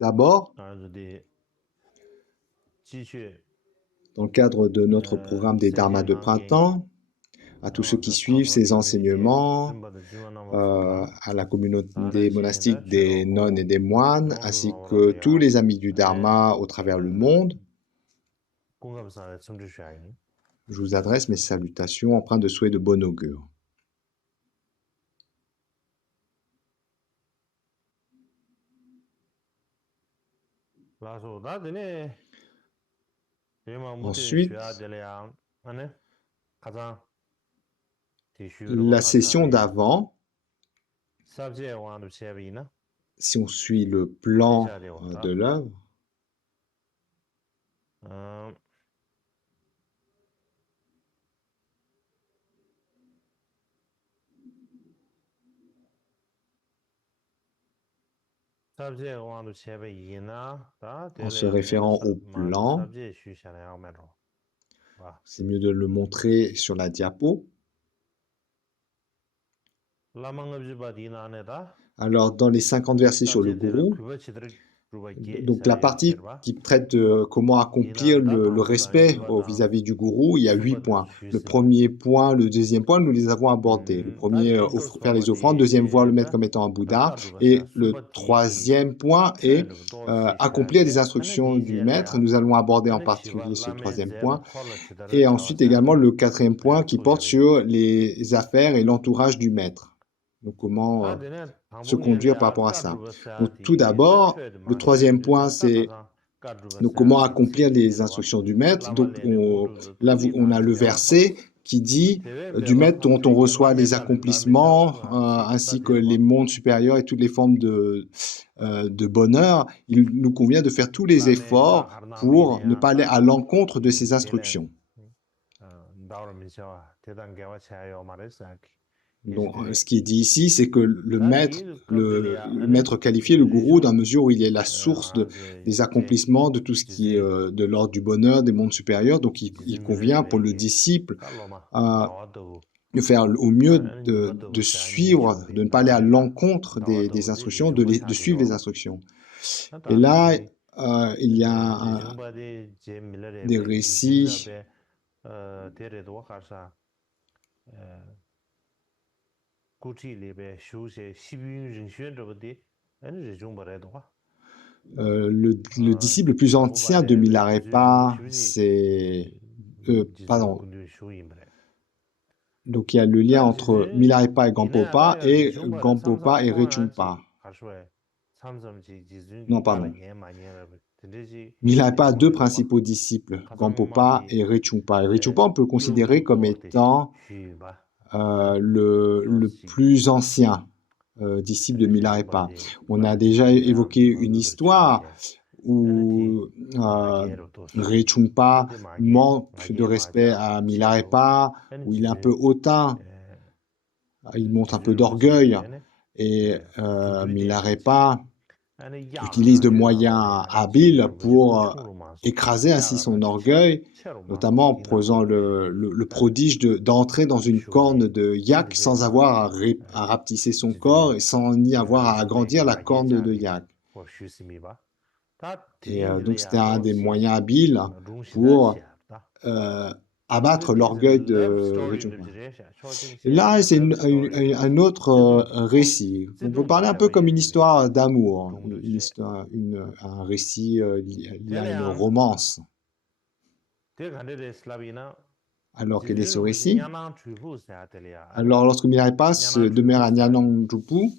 D'abord, dans le cadre de notre programme des dharmas de printemps, à tous ceux qui suivent ces enseignements, à la communauté monastique des nonnes et des moines, ainsi que tous les amis du dharma au travers le monde, je vous adresse mes salutations empreintes de souhaits de bon augure. Ensuite, la session d'avant, si on suit le plan de l'œuvre, en se référant au plan, c'est mieux de le montrer sur la diapo. Alors, dans les 50 versets sur le gourou, donc la partie qui traite de comment accomplir le respect vis-à-vis du gourou, il y a 8 points. Le premier point, le deuxième point, nous les avons abordés. Le premier, faire les offrandes. Deuxième, voir le maître comme étant un Bouddha. Et le troisième point est accomplir les instructions du maître. Nous allons aborder en particulier ce troisième point. Et ensuite également le quatrième point qui porte sur les affaires et l'entourage du maître. Donc comment se conduire par rapport à ça. Donc tout d'abord, le troisième point, c'est donc comment accomplir les instructions du maître. Donc là, on a le verset qui dit du maître dont on reçoit les accomplissements ainsi que les mondes supérieurs et toutes les formes de bonheur. Il nous convient de faire tous les efforts pour ne pas aller à l'encontre de ces instructions. Donc, ce qui est dit ici, c'est que le maître qualifié, le gourou, dans la mesure où il est la source des accomplissements, de tout ce qui est de l'ordre du bonheur, des mondes supérieurs, donc il convient pour le disciple de faire au mieux de suivre, de ne pas aller à l'encontre des instructions, de suivre les instructions. Et là, il y a des récits le disciple le plus ancien de Milarepa, c'est... pardon. Donc il y a le lien entre Milarepa et Gampopa et Rechungpa. Non, pardon. Milarepa a deux principaux disciples, Gampopa et Rechungpa. Et Rechungpa, on peut le considérer comme étant le plus ancien disciple de Milarepa. On a déjà évoqué une histoire où Rechungpa manque de respect à Milarepa, où il est un peu hautain, il montre un peu d'orgueil, et Milarepa utilise de moyens habiles pour écraser ainsi son orgueil, notamment en posant le prodige d'entrer dans une corne de yak sans avoir à rapetisser son corps et sans ni avoir à agrandir la corne de yak. Et donc c'était un des moyens habiles pour abattre l'orgueil de Rechungpa. Et là, c'est un autre récit. On peut parler un peu comme une histoire d'amour, un récit lié à une romance. Alors, quel est ce récit? Alors, lorsque Milarepa demeure à Nyanang-Jupu,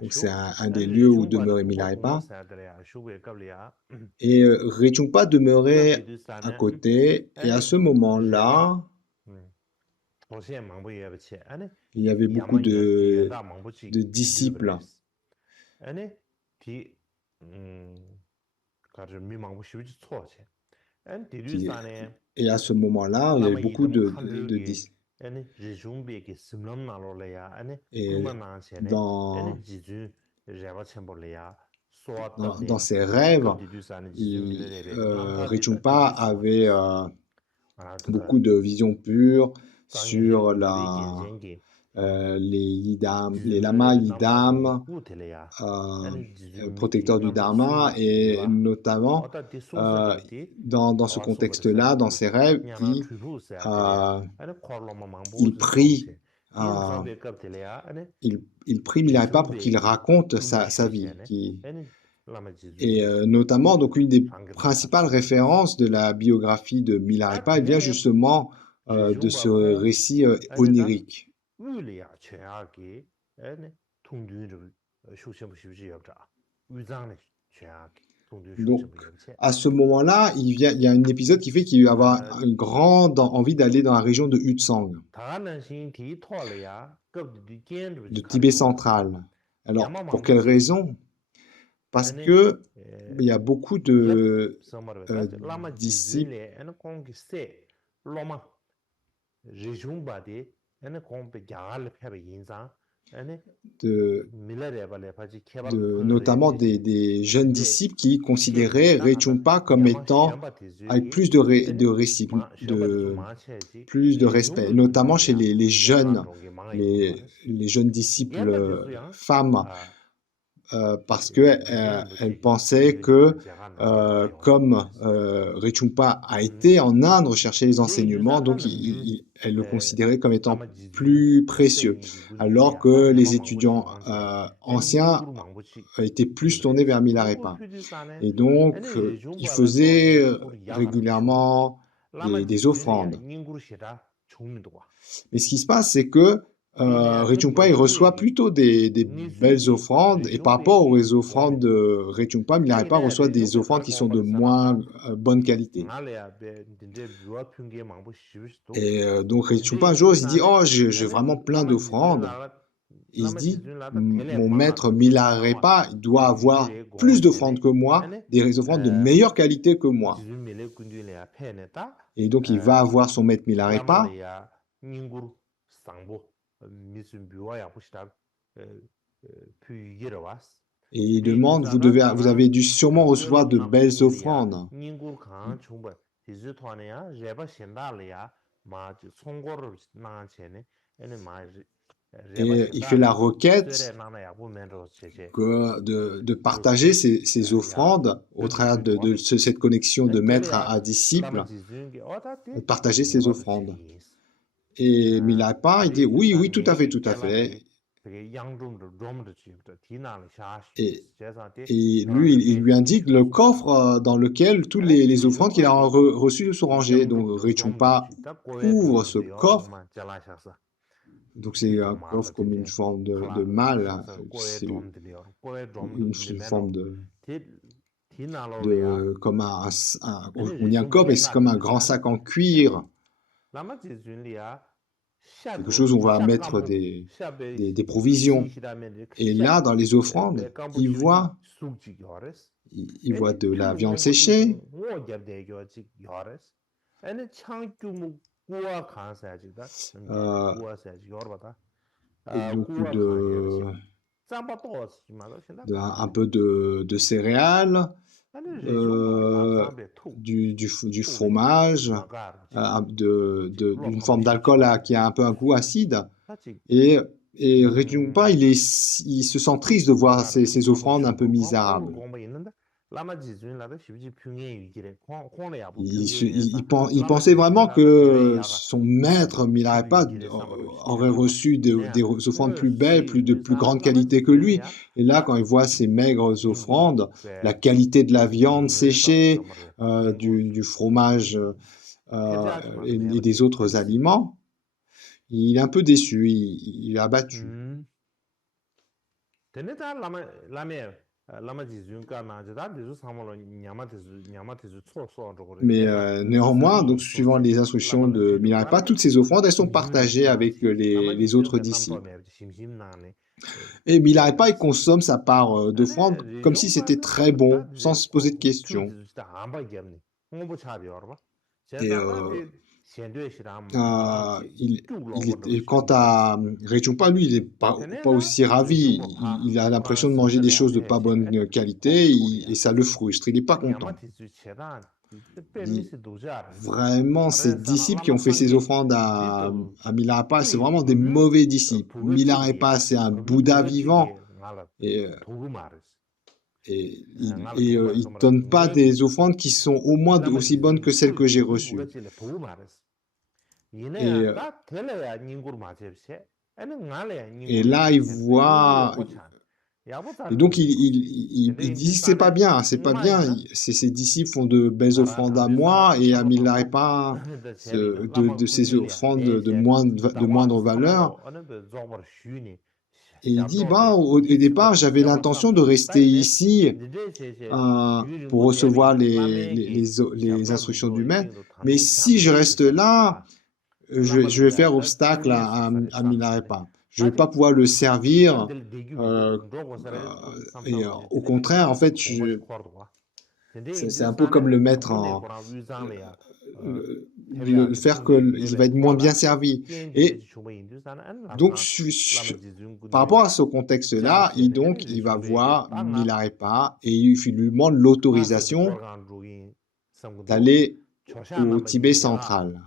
donc c'est un des lieux où demeurait Milarepa, et Rechungpa demeurait à côté, et à ce moment-là, il y avait beaucoup de disciples. Et à ce moment-là, il y avait beaucoup de disciples. Et dans ses rêves, Rechungpa avait beaucoup de visions pures sur les lamas yidam, protecteurs du dharma, et notamment dans ce contexte-là, dans ses rêves, il prie. Il prie Milarepa pour qu'il raconte sa vie. Et notamment, donc une des principales références de la biographie de Milarepa, elle vient justement de ce récit onirique. Donc, à ce moment-là, il y a un épisode qui fait qu'il va avoir une grande envie d'aller dans la région de Utsang, de Tibet central. Alors, pour quelle raison? Parce que il y a beaucoup de disciples notamment des jeunes disciples qui considéraient Rechungpa comme étant avec plus de respect, notamment chez les jeunes disciples femmes, parce qu'elle pensait que comme Rechungpa a été en Inde rechercher les enseignements, donc elle le considérait comme étant plus précieux, alors que les étudiants anciens étaient plus tournés vers Milarepa. Et donc, il faisait régulièrement des offrandes. Mais ce qui se passe, c'est que Rechungpa, il reçoit plutôt des belles offrandes, et par rapport aux offrandes de Rechungpa, Milarepa reçoit des offrandes qui sont de moins bonne qualité. Et donc Rechungpa, un jour, il se dit « Oh, j'ai vraiment plein d'offrandes ». Il se dit « Mon maître Milarepa doit avoir plus d'offrandes que moi, des offrandes de meilleure qualité que moi ». Et donc il va voir son maître Milarepa, et il demande, vous avez dû sûrement recevoir de belles offrandes. Et il fait la requête de partager ces offrandes au travers de cette connexion de maître à disciple, de partager ces offrandes. Et Milarepa, il dit oui, oui, tout à fait, tout à fait. Et lui, il lui indique le coffre dans lequel toutes les offrandes qu'il a reçues sont rangées. Donc Rechungpa ouvre ce coffre. Donc c'est un coffre comme une forme de mal, hein. C'est une forme comme on dit un coffre, mais c'est comme un grand sac en cuir. Quelque chose où on va mettre des provisions. Et là, dans les offrandes, il voit de la viande séchée, un peu de céréales, du fromage, d'une forme d'alcool qui a un peu un goût acide. Et Rechungpa, il se sent triste de voir ces offrandes un peu misérables. Il pensait vraiment que son maître Milarepa aurait reçu des offrandes plus belles, de plus grande qualité que lui. Et là, quand il voit ces maigres offrandes, la qualité de la viande séchée, du fromage et des autres aliments, il est un peu déçu, il est abattu. Mais néanmoins, donc, suivant les instructions de Milarepa, toutes ces offrandes, elles sont partagées avec les autres disciples. Et Milarepa, il consomme sa part d'offrande comme si c'était très bon, sans se poser de questions. Et quant à Rechungpa, lui, il n'est pas aussi ravi. Il a l'impression de manger des choses de pas bonne qualité et ça le frustre. Il n'est pas content. dit, vraiment, ces disciples qui ont fait ces offrandes à Milarépa, c'est vraiment des mauvais disciples. Milarépa, c'est un Bouddha vivant. Et il ne donne pas des offrandes qui sont au moins aussi bonnes que celles que j'ai reçues. Et là, il voit... Et donc, il dit que c'est pas bien, c'est pas bien. Ces disciples font de belles offrandes à moi et à Milarépa de ces offrandes de moindre valeur. Et il dit, bah, au départ, j'avais l'intention de rester ici pour recevoir les instructions du maître, mais si je reste là, je vais faire obstacle à Milarépa. Je ne vais pas pouvoir le servir. Au contraire, en fait, c'est un peu comme le mettre le faire qu'il va être moins bien servi. Et donc, par rapport à ce contexte-là, il va voir Milarépa et il lui demande l'autorisation d'aller au Tibet central.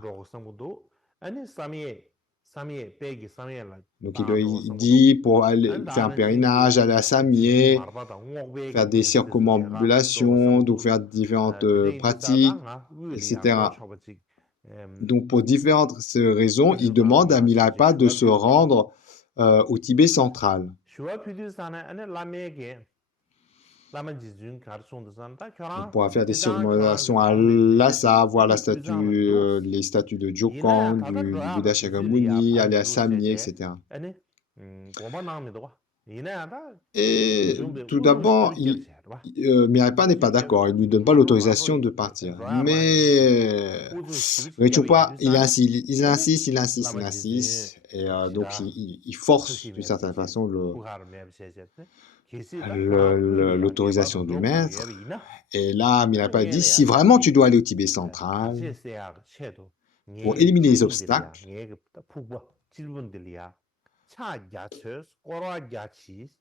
Donc il dit pour aller faire un pèlerinage, aller à Samye, faire des circumambulations, donc faire différentes pratiques, etc. Donc pour différentes raisons, il demande à Milarépa de se rendre au Tibet central. On pourra faire des circumambulations à Lhasa, voir les statues de Jokang, du Bouddha Shakyamuni, aller à Samye, etc. Et tout d'abord, Milarépa n'est pas d'accord, il ne lui donne pas l'autorisation de partir. Mais Rinpoche, il insiste, et donc il force d'une certaine façon l'autorisation du maître. Et là, Milarépa dit, si vraiment tu dois aller au Tibet central, pour éliminer les obstacles,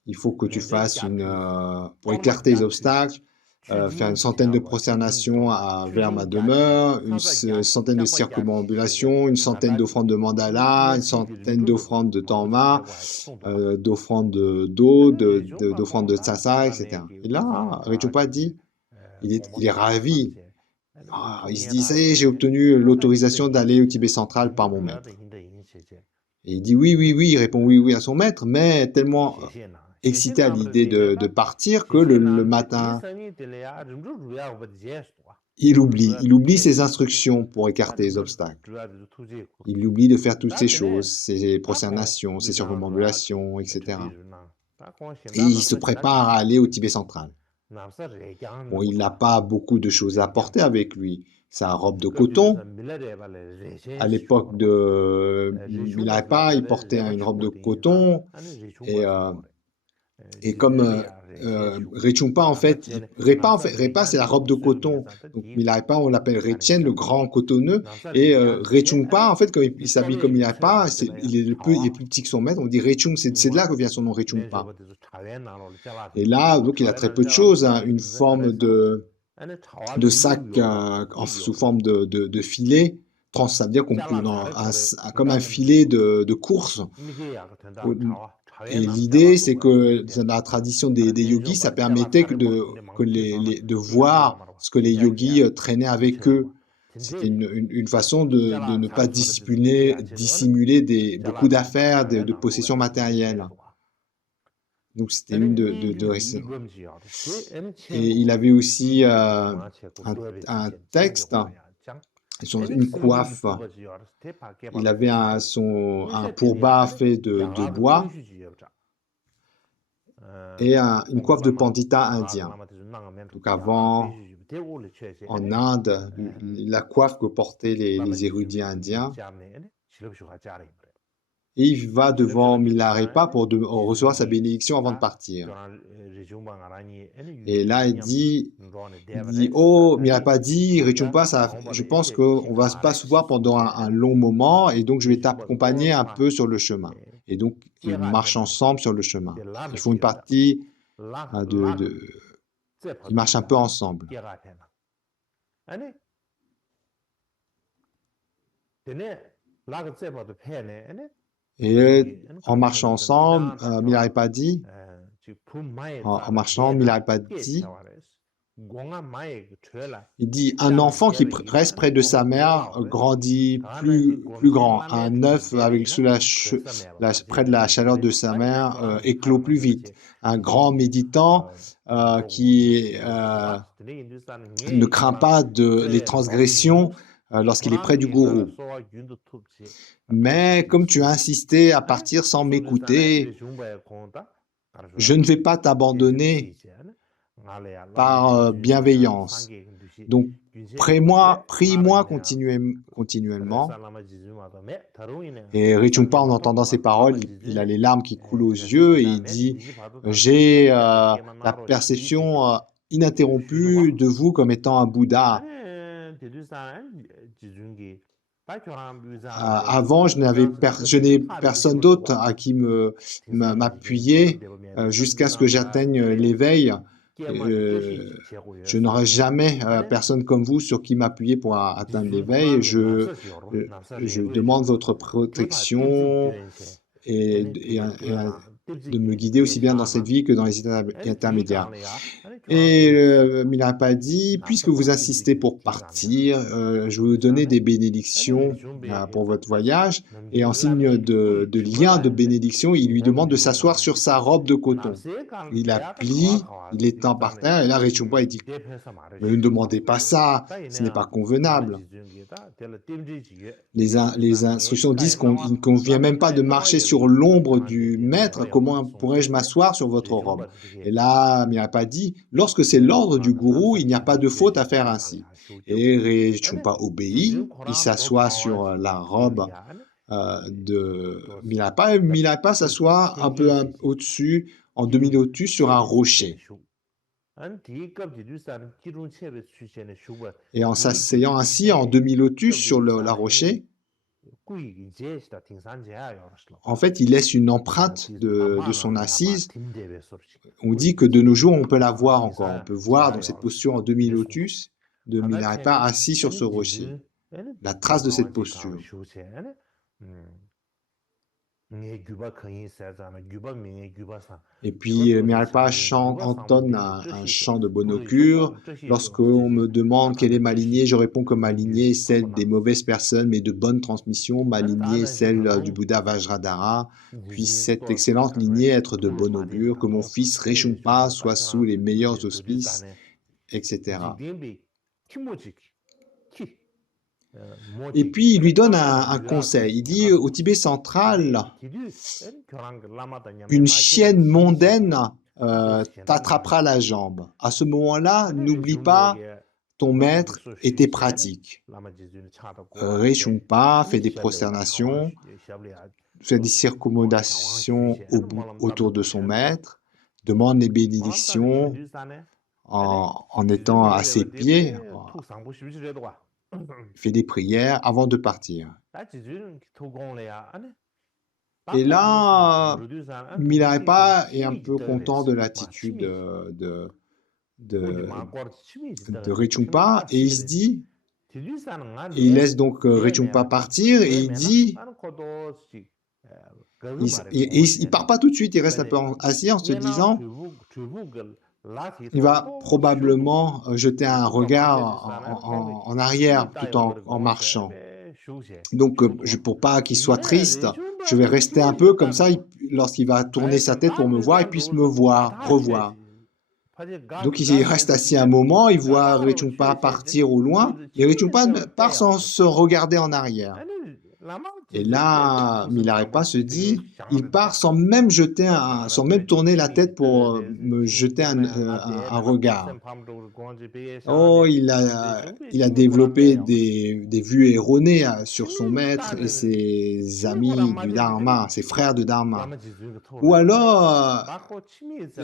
il faut que tu fasses pour éclater les obstacles, faire une centaine de prosternations vers ma demeure, une centaine de circumambulations, une centaine d'offrandes de mandala, une centaine d'offrandes de Tenma, d'offrandes d'eau, d'offrandes de tsasa, etc. Et là, Rinpoche dit, il est ravi. Il se dit, ça y est, j'ai obtenu l'autorisation d'aller au Tibet central par mon maître. Et il dit oui, il répond oui à son maître, mais tellement excité à l'idée de partir que le matin, il oublie ses instructions pour écarter les obstacles. Il oublie de faire toutes ces choses, ses prosternations, ses circumambulations, etc. Et il se prépare à aller au Tibet central. Bon, il n'a pas beaucoup de choses à porter avec lui. Sa robe de coton. À l'époque de Milarépa, il portait une robe de coton. Et comme Rinpoche, en fait, Repa, c'est la robe de coton. Donc Milarépa, on l'appelle Retchen, le grand cotonneux. Et Rinpoche, en fait, quand il s'habille comme Milarépa, il est plus petit que son maître. On dit Rinpoche, c'est de là que vient son nom Rinpoche. Et là, donc, il a très peu de choses. Une forme de sac sous forme de filet. Ça veut dire qu'on peut, comme un filet de course. Et l'idée, c'est que dans la tradition des yogis, ça permettait de voir ce que les yogis traînaient avec eux. C'était une façon de ne pas dissimuler beaucoup d'affaires, de possessions matérielles. Donc c'était une de récents. Et il avait aussi un texte, une coiffe. Il avait un pourba fait de bois et une coiffe de pandita indien. Donc avant, en Inde, la coiffe que portaient les érudits indiens. Et il va devant Milarépa pour recevoir sa bénédiction avant de partir. Et là, il dit oh, Milarépa dit, Rinpoche, je pense qu'on ne va pas se voir pendant un long moment, et donc je vais t'accompagner un peu sur le chemin. Et donc, ils marchent ensemble sur le chemin. Ils font une partie ils marchent un peu ensemble. Et en marchant ensemble, Milarepa dit, en marchant, Milarepa dit, il dit, un enfant qui reste près de sa mère grandit plus grand. Un œuf près de la chaleur de sa mère éclot plus vite. Un grand méditant qui ne craint pas les transgressions lorsqu'il est près du gourou. Mais comme tu as insisté à partir sans m'écouter, je ne vais pas t'abandonner par bienveillance. Donc, prie-moi continuellement. Et Rinpoche, en entendant ces paroles, il a les larmes qui coulent aux yeux et il dit « J'ai la perception ininterrompue de vous comme étant un Bouddha. Avant, je n'ai personne d'autre à qui m'appuyer jusqu'à ce que j'atteigne l'éveil. Je n'aurai jamais personne comme vous sur qui m'appuyer pour atteindre l'éveil. Je demande votre protection et de me guider aussi bien dans cette vie que dans les états intermédiaires. » Et Milarepa dit, puisque vous insistez pour partir, je vais vous donner des bénédictions pour votre voyage. Et en signe de lien de bénédiction, il lui demande de s'asseoir sur sa robe de coton. Il la plie, il étend par terre, et là Rinpoche dit, mais ne demandez pas ça, ce n'est pas convenable. Les instructions disent qu'il ne convient même pas de marcher sur l'ombre du maître. Comment pourrais-je m'asseoir sur votre robe? Et là, Milarepa dit, lorsque c'est l'ordre du gourou, il n'y a pas de faute à faire ainsi. Et Rinpoche obéit, il s'assoit sur la robe de Milarepa, et Milarepa s'assoit un peu au-dessus, en demi-lotus, sur un rocher. Et en s'asseyant ainsi en demi-lotus sur la rocher, en fait, il laisse une empreinte de son assise. On dit que de nos jours, on peut la voir encore. On peut voir dans cette posture en demi-lotus de Milarepa assis sur ce rocher, la trace de cette posture. Et puis Milarepa entonne un chant de bon augure. Lorsqu'on me demande quelle est ma lignée, je réponds que ma lignée est celle des mauvaises personnes, mais de bonne transmission. Ma lignée est celle du Bouddha Vajradhara. Puisse cette excellente lignée être de bon augure, que mon fils Rinpoche soit sous les meilleurs auspices, etc. Et puis, il lui donne un conseil. Il dit, au Tibet central, une chienne mondaine t'attrapera la jambe. À ce moment-là, n'oublie pas ton maître et tes pratiques. Rinpoche fait des prosternations, fait des circonvallations autour de son maître, demande les bénédictions en étant à ses pieds. Fait des prières avant de partir. Et là, Milarepa est un peu content de l'attitude de Rinpoche et il se dit, et il laisse donc Rinpoche partir et il dit, il part pas tout de suite, il reste un peu assis en se disant, il va probablement jeter un regard en arrière tout en marchant. Donc, pour pas qu'il soit triste, je vais rester un peu comme ça lorsqu'il va tourner sa tête pour me voir, il puisse me revoir. Donc, il reste assis un moment, il voit Rinpoche partir au loin, et Rinpoche part sans se regarder en arrière. Et là, Milarepa se dit, il part sans même tourner la tête pour me jeter un regard. Oh, il a développé des vues erronées sur son maître et ses amis du Dharma, ses frères de Dharma. Ou alors,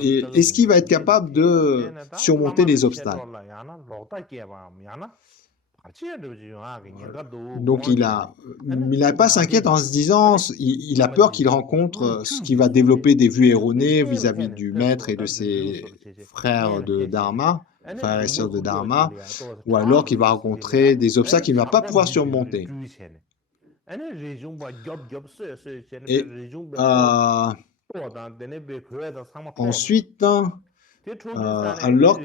est-ce qu'il va être capable de surmonter les obstacles? Donc Milarepa s'inquiète en se disant, il a peur qu'il rencontre ce qui va développer des vues erronées vis-à-vis du maître et de ses frères de Dharma. frères et sœurs de Dharma, ou alors qu'il va rencontrer des obstacles qu'il ne va pas pouvoir surmonter. Et ensuite, alors,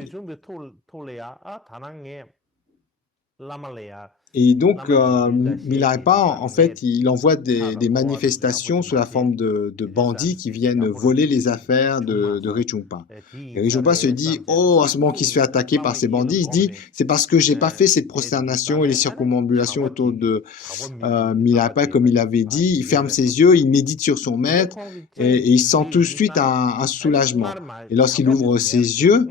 et donc, Milarepa, en fait, il envoie des manifestations sous la forme de bandits qui viennent voler les affaires de Rinpoche. Et Rinpoche se dit, oh, à ce moment qu'il se fait attaquer par ces bandits, il se dit, c'est parce que j'ai pas fait cette prosternation et les circumambulations autour de Milarepa, comme il avait dit. Il ferme ses yeux, il médite sur son maître et il sent tout de suite un soulagement. Et lorsqu'il ouvre ses yeux,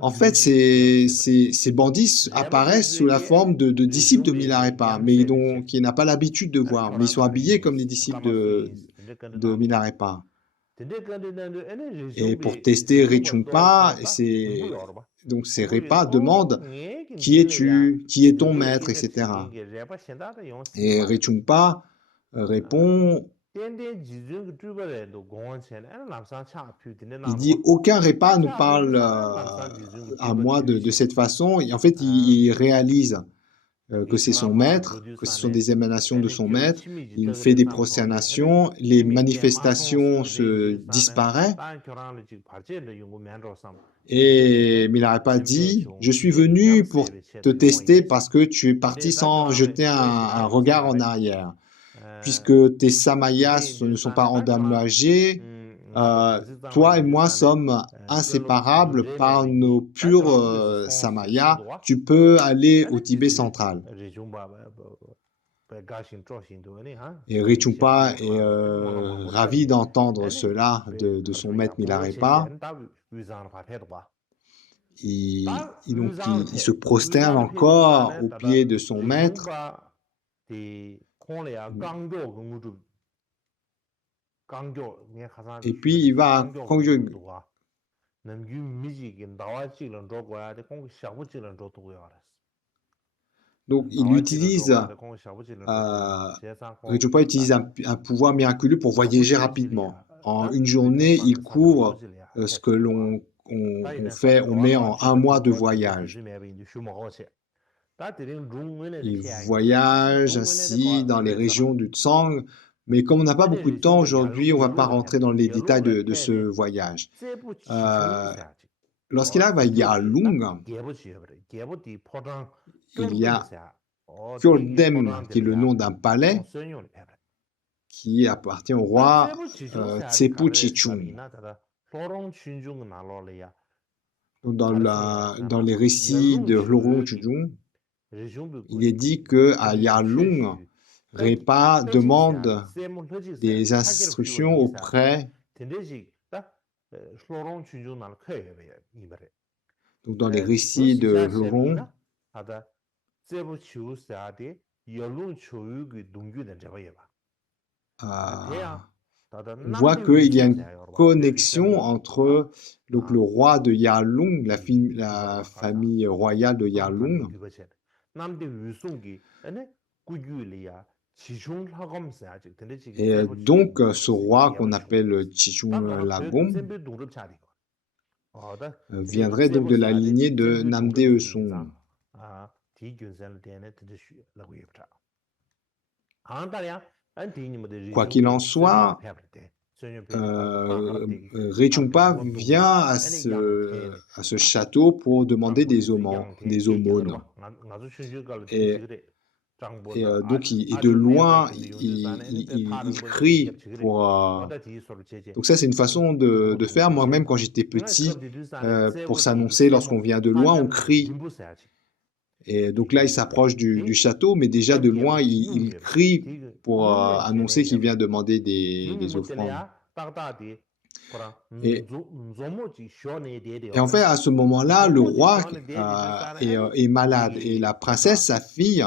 en fait, ces bandits apparaissent sous la forme de disciples de Milarepa, mais qui n'a pas l'habitude de voir. Mais ils sont habillés comme les disciples de Milarepa. Et pour tester Rinpoche, donc ces Repa demandent qui es-tu, qui est ton maître, etc. Et Rinpoche répond, il dit aucun Repa ne parle à moi de cette façon. Et en fait, il réalise que c'est son maître, que ce sont des émanations de son maître. Il fait des prosternations, les manifestations se disparaissent. Et Milarepa dit, je suis venu pour te tester parce que tu es parti sans jeter un regard en arrière. Puisque tes samayas ne sont pas endommagés, toi et moi sommes inséparables par nos purs samayas. Tu peux aller au Tibet central. Et Rinpoche est ravi d'entendre cela de son maître Milarepa. Il se prosterne encore aux pieds de son maître. Et puis il va à Kongyog. Donc il utilise, Rinpoche utilise un pouvoir miraculeux pour voyager rapidement. En une journée, il couvre ce que l'on met en un mois de voyage. Il voyage ainsi dans les régions du Tsang, mais comme on n'a pas beaucoup de temps aujourd'hui, on ne va pas rentrer dans les détails de ce voyage. Lorsqu'il arrive à Yarlung, il y a Kyordem, qui est le nom d'un palais, qui appartient au roi Tsepu Chichung. Dans les récits de Lorong Chujung, il est dit qu'à Yarlung, Repa demande des instructions auprès. Donc dans les récits de Lorong, on voit qu'il y a une connexion entre donc, le roi de Yarlung, la famille royale de Yarlung, et donc ce roi qu'on appelle Chichung Lagom viendrait donc de la lignée de Namde Sung. Quoi qu'il en soit, Rinpoche vient à ce château pour demander des aumônes. Et donc, de loin, il crie pour... Donc ça, c'est une façon de faire. Moi-même, quand j'étais petit, pour s'annoncer, lorsqu'on vient de loin, on crie. Et donc là, il s'approche du château, mais déjà de loin, il crie pour annoncer qu'il vient demander des offrandes. Et en fait, à ce moment-là, le roi est malade et la princesse, sa fille,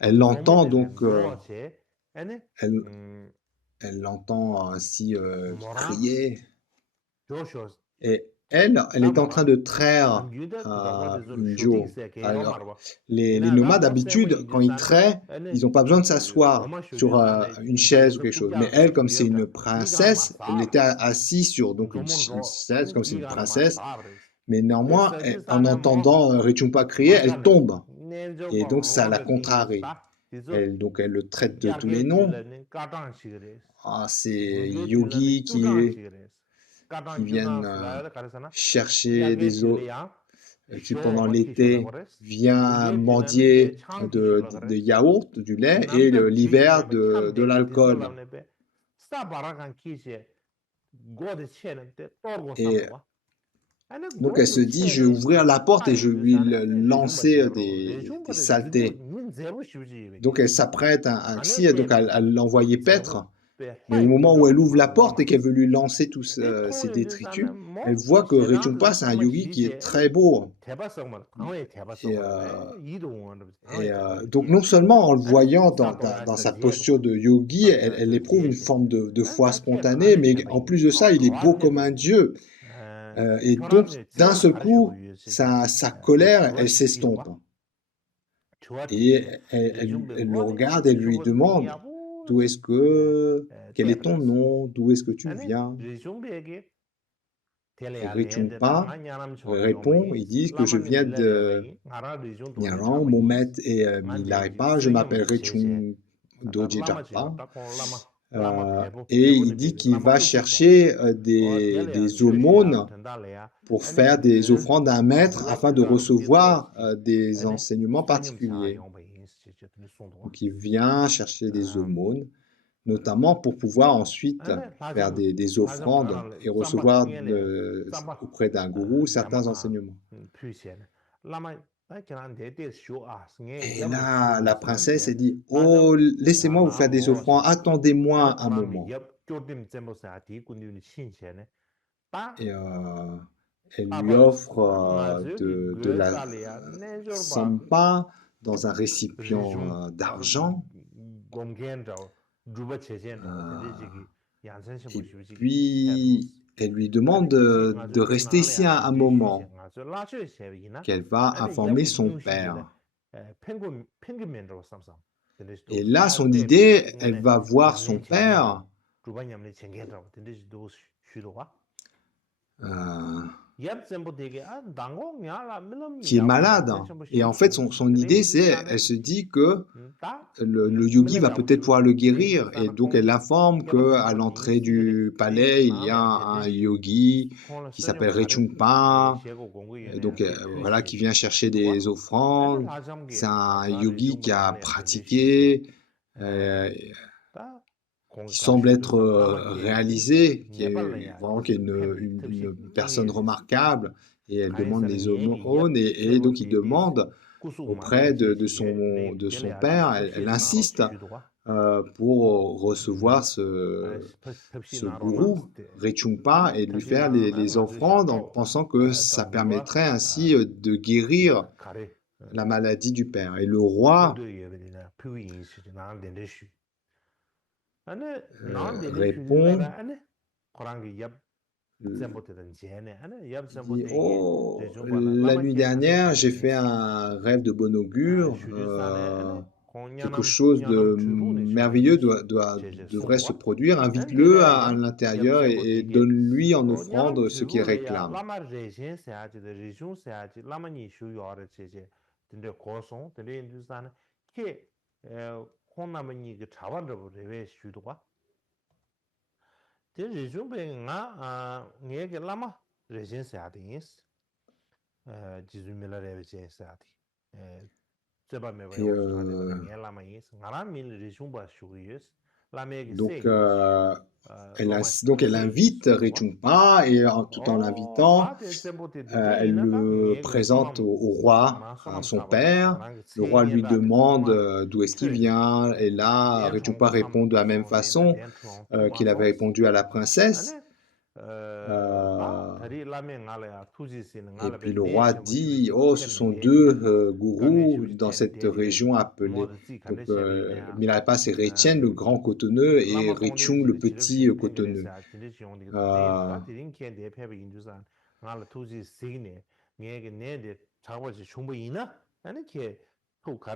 elle l'entend donc, elle l'entend ainsi crier. Et elle est en train de traire une Jo. Alors, les nomades, d'habitude, quand ils traient, ils n'ont pas besoin de s'asseoir sur une chaise ou quelque chose. Mais elle, comme c'est une princesse, elle était assise sur donc une chaise, comme c'est une princesse. Mais néanmoins, en entendant Rechungpa crier, elle tombe. Et donc, ça la contrarie. Donc, elle le traite de tous les noms. Ah, c'est Yogi qui viennent chercher des eaux, qui pendant l'été vient mendier de yaourt, du lait, et l'hiver de l'alcool. Et donc elle se dit, je vais ouvrir la porte et je vais lui lancer des saletés. Donc elle s'apprête ainsi donc à l'envoyer paître. Mais au moment où elle ouvre la porte et qu'elle veut lui lancer tous ses détritus, elle voit que Rechungpa, c'est un yogi qui est très beau. Donc non seulement en le voyant dans sa posture de yogi, elle éprouve une forme de foi spontanée, mais en plus de ça, il est beau comme un dieu. Et donc, d'un seul coup, sa colère, elle s'estompe. Et elle le regarde, elle lui demande, quel est ton nom, d'où est-ce que tu viens? Et Rechungpa répond, ils disent que je viens de Nyarong, Momet et Milarepa, je m'appelle Rechung Dorje Drapa. Et il dit qu'il va chercher des aumônes pour faire des offrandes à un maître afin de recevoir des enseignements particuliers. Donc il vient chercher des aumônes, notamment pour pouvoir ensuite faire des offrandes et recevoir auprès d'un gourou certains enseignements. Et là, la princesse, elle dit, oh, laissez-moi vous faire des offrandes, attendez-moi un moment. Et elle lui offre de la sampa dans un récipient d'argent. Et puis, elle lui demande de rester ici un moment, qu'elle va informer son père. Et là, son idée, elle va voir son père qui est malade. Et en fait, son idée, elle se dit que le yogi va peut-être pouvoir le guérir. Et donc, elle informe qu'à l'entrée du palais, il y a un yogi qui s'appelle Rechungpa, donc voilà, qui vient chercher des offrandes. C'est un yogi qui a pratiqué, qui semble être réalisé, qui est vraiment une personne remarquable. Et elle demande des aumônes, et donc il demande auprès de son père, elle insiste pour recevoir ce gourou, Rechungpa, et lui faire les offrandes en pensant que ça permettrait ainsi de guérir la maladie du père. Et le roi répond, dit, oh, la nuit dernière, j'ai fait un rêve de bon augure. Quelque chose de merveilleux devrait se produire. Invite-le à l'intérieur et donne-lui en offrande ce qu'il réclame. Donc elle invite Rechungpa, et tout en l'invitant, elle le présente au roi, à son père. Le roi lui demande d'où est-ce qu'il vient, et là Rechungpa répond de la même façon qu'il avait répondu à la princesse. Et puis le roi dit, oh, ce sont deux gourous dans cette région appelée. Donc Milarepa, c'est Rechen, le grand cotonneux, et Rechung, le petit cotonneux.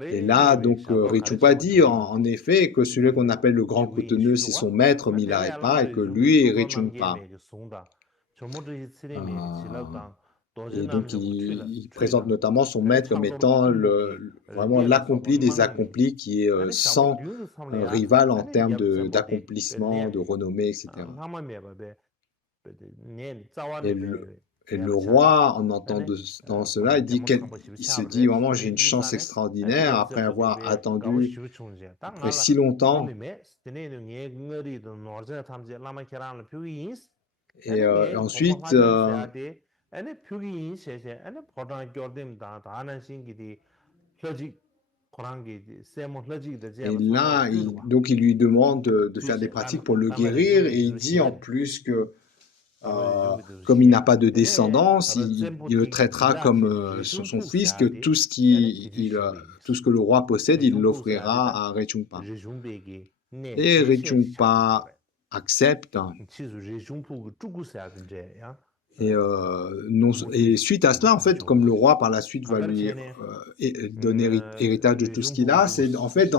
Et là, donc, Richumpa dit en effet que celui qu'on appelle le grand cotonneux, c'est son maître Milarepa et que lui est Richumpa. Et donc, il présente notamment son maître comme étant vraiment l'accompli des accomplis qui est sans rival en termes d'accomplissement, de renommée, etc. Et le roi, en entendant cela, il se dit vraiment, j'ai une chance extraordinaire après avoir attendu après si longtemps. Et ensuite, et là, donc il lui demande de faire des pratiques pour le guérir, et il dit en plus que comme il n'a pas de descendance, il le traitera comme son fils, que tout ce que le roi possède, il l'offrira à Rechungpa. Et Rechungpa accepte. Et suite à cela, en fait, comme le roi par la suite va lui donner héritage de tout ce qu'il a, c'est en fait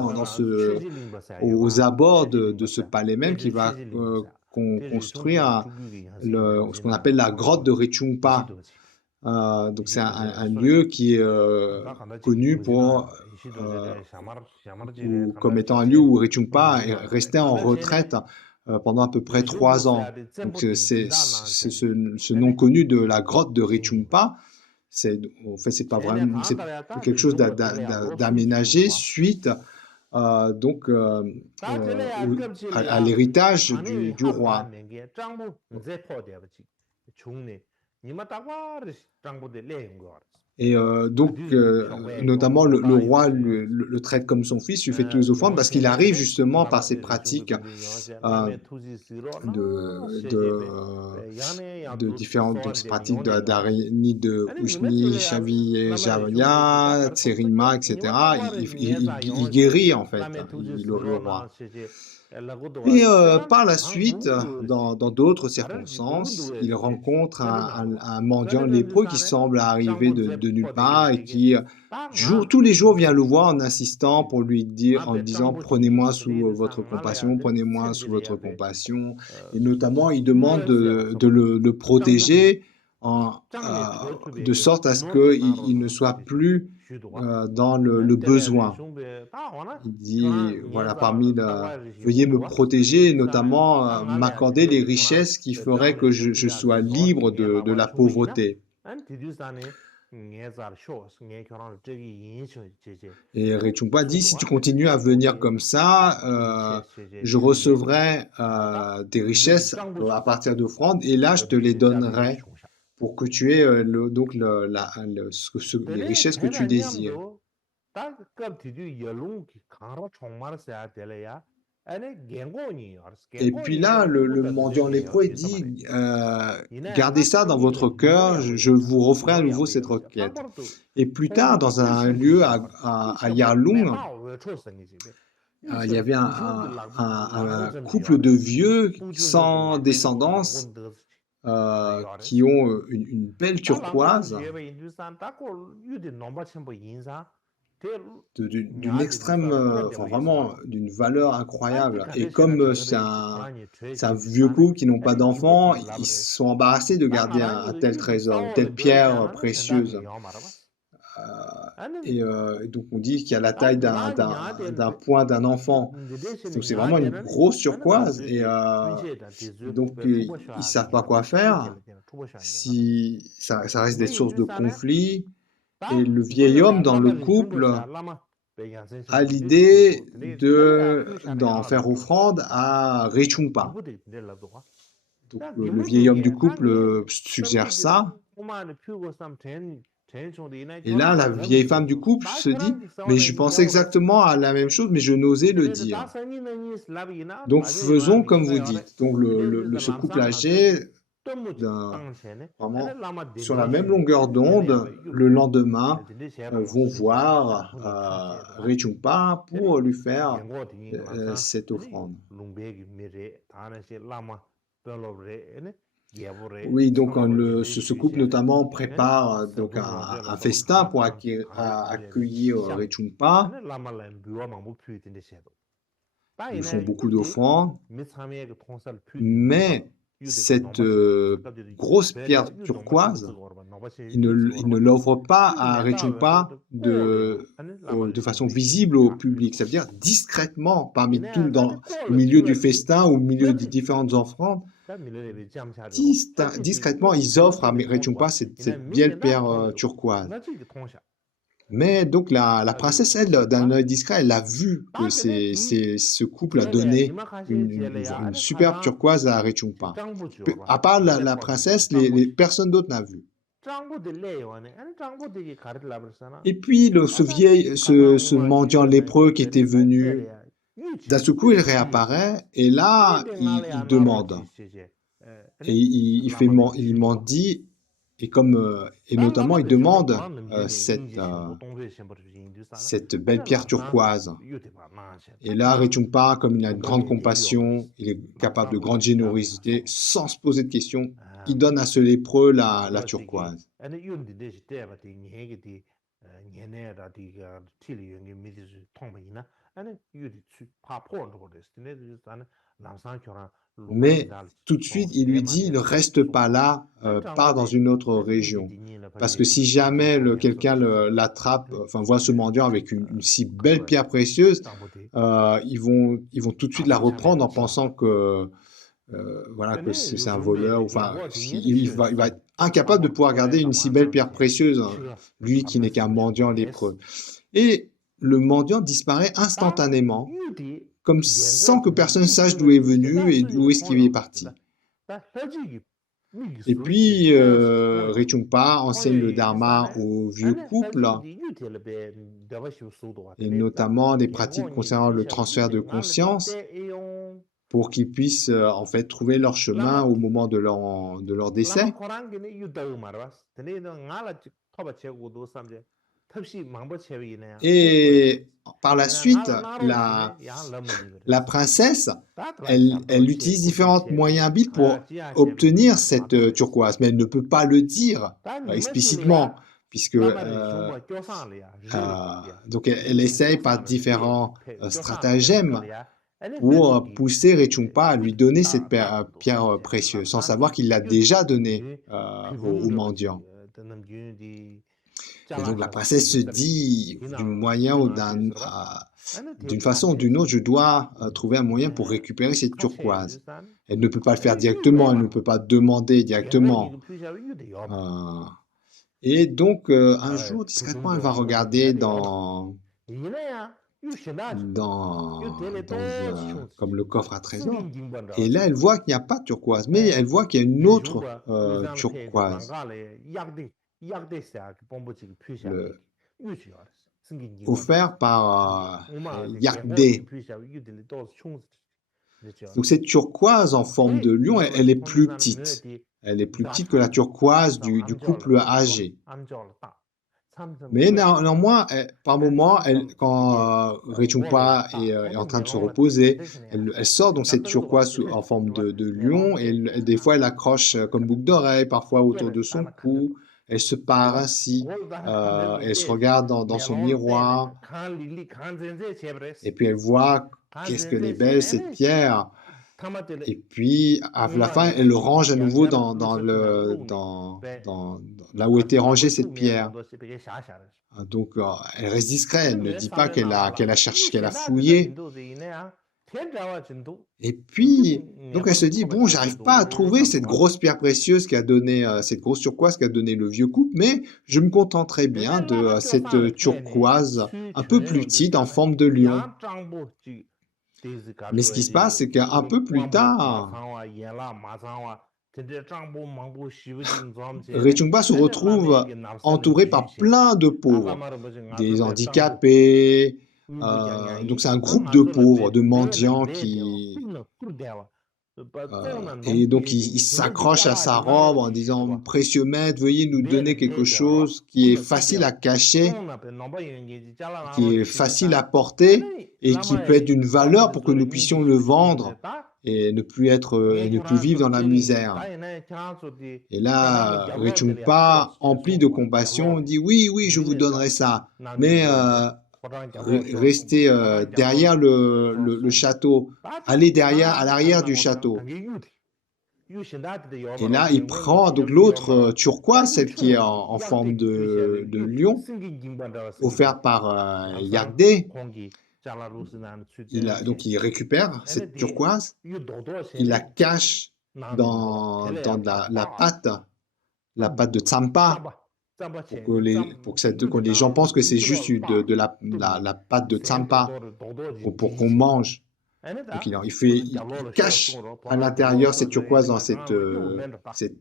aux abords de ce palais même qu'il va construire ce qu'on appelle la grotte de Richungpa. Donc c'est un lieu qui est connu comme étant un lieu où Richungpa est resté en retraite pendant à peu près 3 ans. Donc c'est ce nom connu de la grotte de Richungpa. En fait, c'est pas vraiment, c'est quelque chose d'aménagé suite donc à l'héritage du roi. Et donc, notamment, le roi le traite comme son fils, lui fait tous les offrandes, parce qu'il arrive justement par ses pratiques de différentes donc, ces pratiques d'Arani, de Ushni, Shavi, Javya, Tserima, etc. Il guérit en fait, le roi. Et par la suite, dans d'autres circonstances, il rencontre un mendiant lépreux qui semble arriver de nulle part et qui, tous les jours, vient le voir en insistant pour lui dire, en disant « Prenez-moi sous votre compassion, prenez-moi sous votre compassion ». Et notamment, il demande de le protéger de sorte à ce qu'il ne soit plus dans le besoin. Il dit, voilà, veuillez me protéger, notamment m'accorder les richesses qui feraient que je sois libre de la pauvreté. Et Richungpa dit, si tu continues à venir comme ça, je recevrai des richesses à partir d'offrandes, et là, je te les donnerai pour que tu aies les richesses que tu désires. Et puis là, le mendiant lépreux dit, gardez ça dans votre cœur, je vous referai à nouveau cette requête. Et plus tard, dans un lieu à Yarlung, il y avait un couple de vieux sans descendance qui ont une belle turquoise d'une extrême, enfin vraiment d'une valeur incroyable. Et comme c'est un vieux couple qui n'ont pas d'enfants, ils sont embarrassés de garder un tel trésor, une telle pierre précieuse. Et donc on dit qu'il y a la taille d'un poing d'un enfant. Donc c'est vraiment une grosse turquoise. Et donc ils ne savent pas quoi faire. Si ça reste des sources de conflits. Et le vieil homme dans le couple a l'idée d'en faire offrande à Richungpa. Donc le vieil homme du couple suggère ça. Et là, la vieille femme du couple se dit, mais je pensais exactement à la même chose, mais je n'osais le dire. Donc faisons comme vous dites. Donc ce couple âgé, vraiment sur la même longueur d'onde, le lendemain, vont voir Richungpa pour lui faire cette offrande. Oui, donc ce couple notamment prépare donc un festin pour accueillir Rechungpa. Ils font beaucoup d'offrandes, mais cette grosse pierre turquoise, ils ne l'offrent pas à Rechungpa de façon visible au public, ça veut dire discrètement, au milieu du festin, au milieu des différentes offrandes, discrètement, ils offrent à Rechungpa cette belle pierre turquoise. Mais donc la princesse, elle, d'un œil discret, elle a vu que ce couple a donné une superbe turquoise à Rechungpa. À part la princesse, personne d'autre n'a vu. Et puis ce mendiant lépreux qui était venu, d'un seul coup, il réapparaît et là, il demande. Et il mendie. Et notamment, il demande cette belle pierre turquoise. Et là, Rechungpa, comme il a une grande compassion, il est capable de grande générosité, sans se poser de questions, il donne à ce lépreux la turquoise. Mais tout de suite, il lui dit, ne reste pas là, pars dans une autre région. Parce que si jamais quelqu'un l'attrape, enfin voit ce mendiant avec une si belle pierre précieuse, ils vont tout de suite la reprendre en pensant que c'est un voleur. Enfin, il va être incapable de pouvoir garder une si belle pierre précieuse, hein, lui qui n'est qu'un mendiant lépreux. Et le mendiant disparaît instantanément, comme sans que personne sache d'où est venu et d'où est-ce qu'il est parti. Et puis, Rechungpa enseigne le dharma au vieux couple, et notamment des pratiques concernant le transfert de conscience, pour qu'ils puissent en fait trouver leur chemin au moment de leur décès. Et par la suite, la princesse, elle utilise différents moyens habiles pour obtenir cette turquoise, mais elle ne peut pas le dire explicitement, puisque donc elle essaye par différents stratagèmes pour pousser Rechungpa à lui donner cette pierre précieuse, sans savoir qu'il l'a déjà donnée au mendiant. Et donc la princesse se dit, d'une façon ou d'une autre, je dois trouver un moyen pour récupérer cette turquoise. Elle ne peut pas le faire directement, elle ne peut pas demander directement. Et donc un jour, discrètement, elle va regarder comme le coffre à trésor. Et là, elle voit qu'il n'y a pas de turquoise, mais elle voit qu'il y a une autre turquoise. Offert par Yakde. Donc cette turquoise en forme de lion, elle est plus petite. Elle est plus petite que la turquoise du couple âgé. Mais néanmoins, par moment, quand Rechungpa est en train de se reposer, elle sort donc cette turquoise en forme de lion, et des fois elle accroche comme boucle d'oreille, parfois autour de son cou. Elle se pare ainsi, elle se regarde dans son miroir, et puis elle voit qu'est-ce qu'elle est belle cette pierre. Et puis à la fin, elle le range à nouveau là où était rangée cette pierre. Donc elle reste discrète, elle ne dit pas qu'elle a cherché, qu'elle a fouillé. Et puis, donc elle se dit, bon, j'arrive pas à trouver cette grosse pierre précieuse cette grosse turquoise qu'a donné le vieux couple, mais je me contenterai bien de cette turquoise un peu plus petite en forme de lion. Mais ce qui se passe, c'est qu'un peu plus tard, Rechungpa se retrouve entouré par plein de pauvres, des handicapés. Donc c'est un groupe de pauvres, de mendiants et donc il s'accroche à sa robe en disant « Précieux maître, veuillez nous donner quelque chose qui est facile à cacher, qui est facile à porter et qui peut être d'une valeur pour que nous puissions le vendre. et ne plus vivre dans la misère. Et là, Rechungpa, empli de compassion, dit oui, oui, je vous donnerai ça, mais restez derrière le château, allez à l'arrière du château. Et là, il prend donc l'autre turquoise, celle qui est en forme de lion, offerte par Yagdé. Donc il récupère cette turquoise, il la cache dans la pâte de tsampa, pour que les gens pensent que c'est juste de la pâte de tsampa pour qu'on mange. Donc il cache à l'intérieur cette turquoise dans cette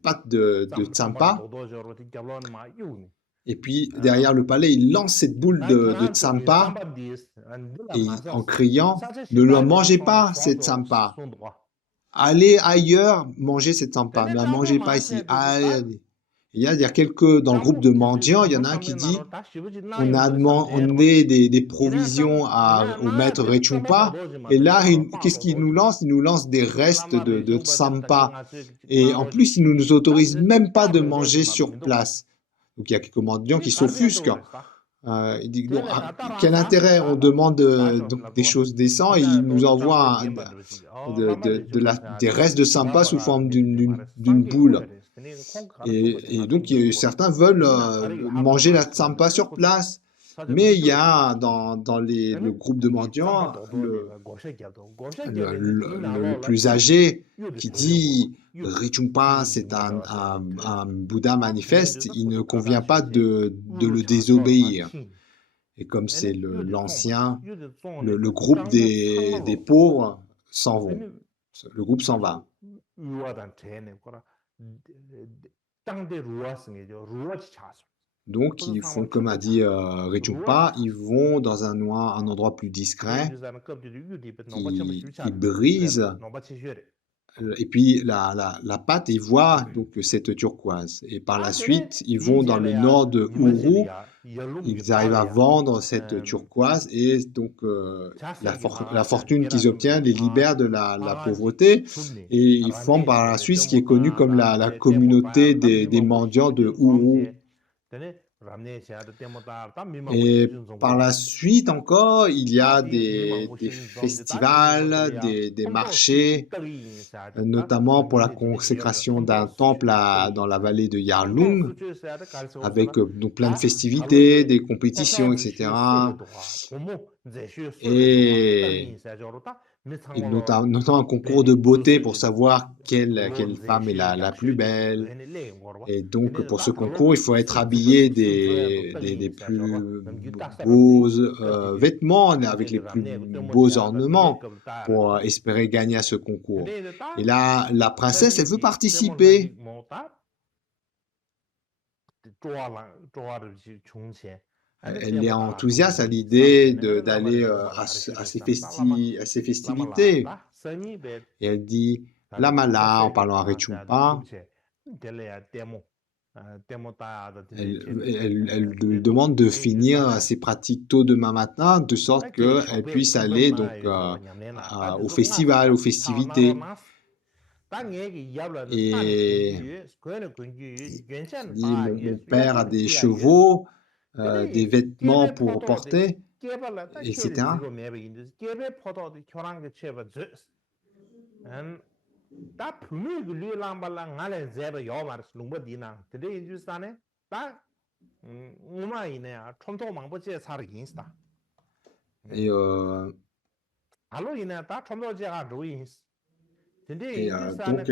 pâte de tsampa. Et puis derrière le palais, il lance cette boule de tsampa et en criant « Ne la mangez pas cette tsampa. Allez ailleurs manger cette tsampa, ne la mangez pas ici. Allez. » Il y a dans le groupe de mendiants, il y en a un qui dit on a demandé des provisions au maître Rechungpa, et là, qu'est-ce qu'il nous lance? Il nous lance des restes de tsampa. Et en plus, il ne nous autorise même pas de manger sur place. Donc il y a quelques mendiants qui s'offusquent. Il dit quel intérêt? On demande donc des choses décentes et il nous envoie des restes de tsampa sous forme d'une boule. Et donc certains veulent manger la tsampa sur place. Mais il y a dans le groupe de mendiants le plus âgé qui dit Rechungpa, c'est un Bouddha manifeste, il ne convient pas de le désobéir. Et comme c'est l'ancien, le groupe des pauvres s'en vont. Le groupe s'en va. Donc, ils font comme a dit Rechungpa, ils vont dans un endroit plus discret, ils brisent, et puis la pâte, ils voient donc cette turquoise. Et par la suite, ils vont dans le nord de Uru, ils arrivent à vendre cette turquoise, et donc la fortune qu'ils obtiennent les libère de la pauvreté, et ils forment par la suite ce qui est connu comme la communauté des mendiants de Uru. Et par la suite encore, il y a des festivals, des marchés, notamment pour la consécration d'un temple dans la vallée de Yarlung, avec donc plein de festivités, des compétitions, etc. Et notamment un concours de beauté pour savoir quelle femme est la plus belle. Et donc, pour ce concours, il faut être habillé des plus beaux vêtements, avec les plus beaux ornements, pour espérer gagner à ce concours. Et là, la princesse, elle veut participer. Elle est enthousiaste à l'idée d'aller à ces festivités. Et elle dit, Lamala, en parlant à Rechungpa, elle lui demande de finir ses pratiques tôt demain matin, de sorte qu'elle puisse aller donc, au festival, aux festivités. Et il dit, mon père a des chevaux, des vêtements pour porter, etc. Et donc,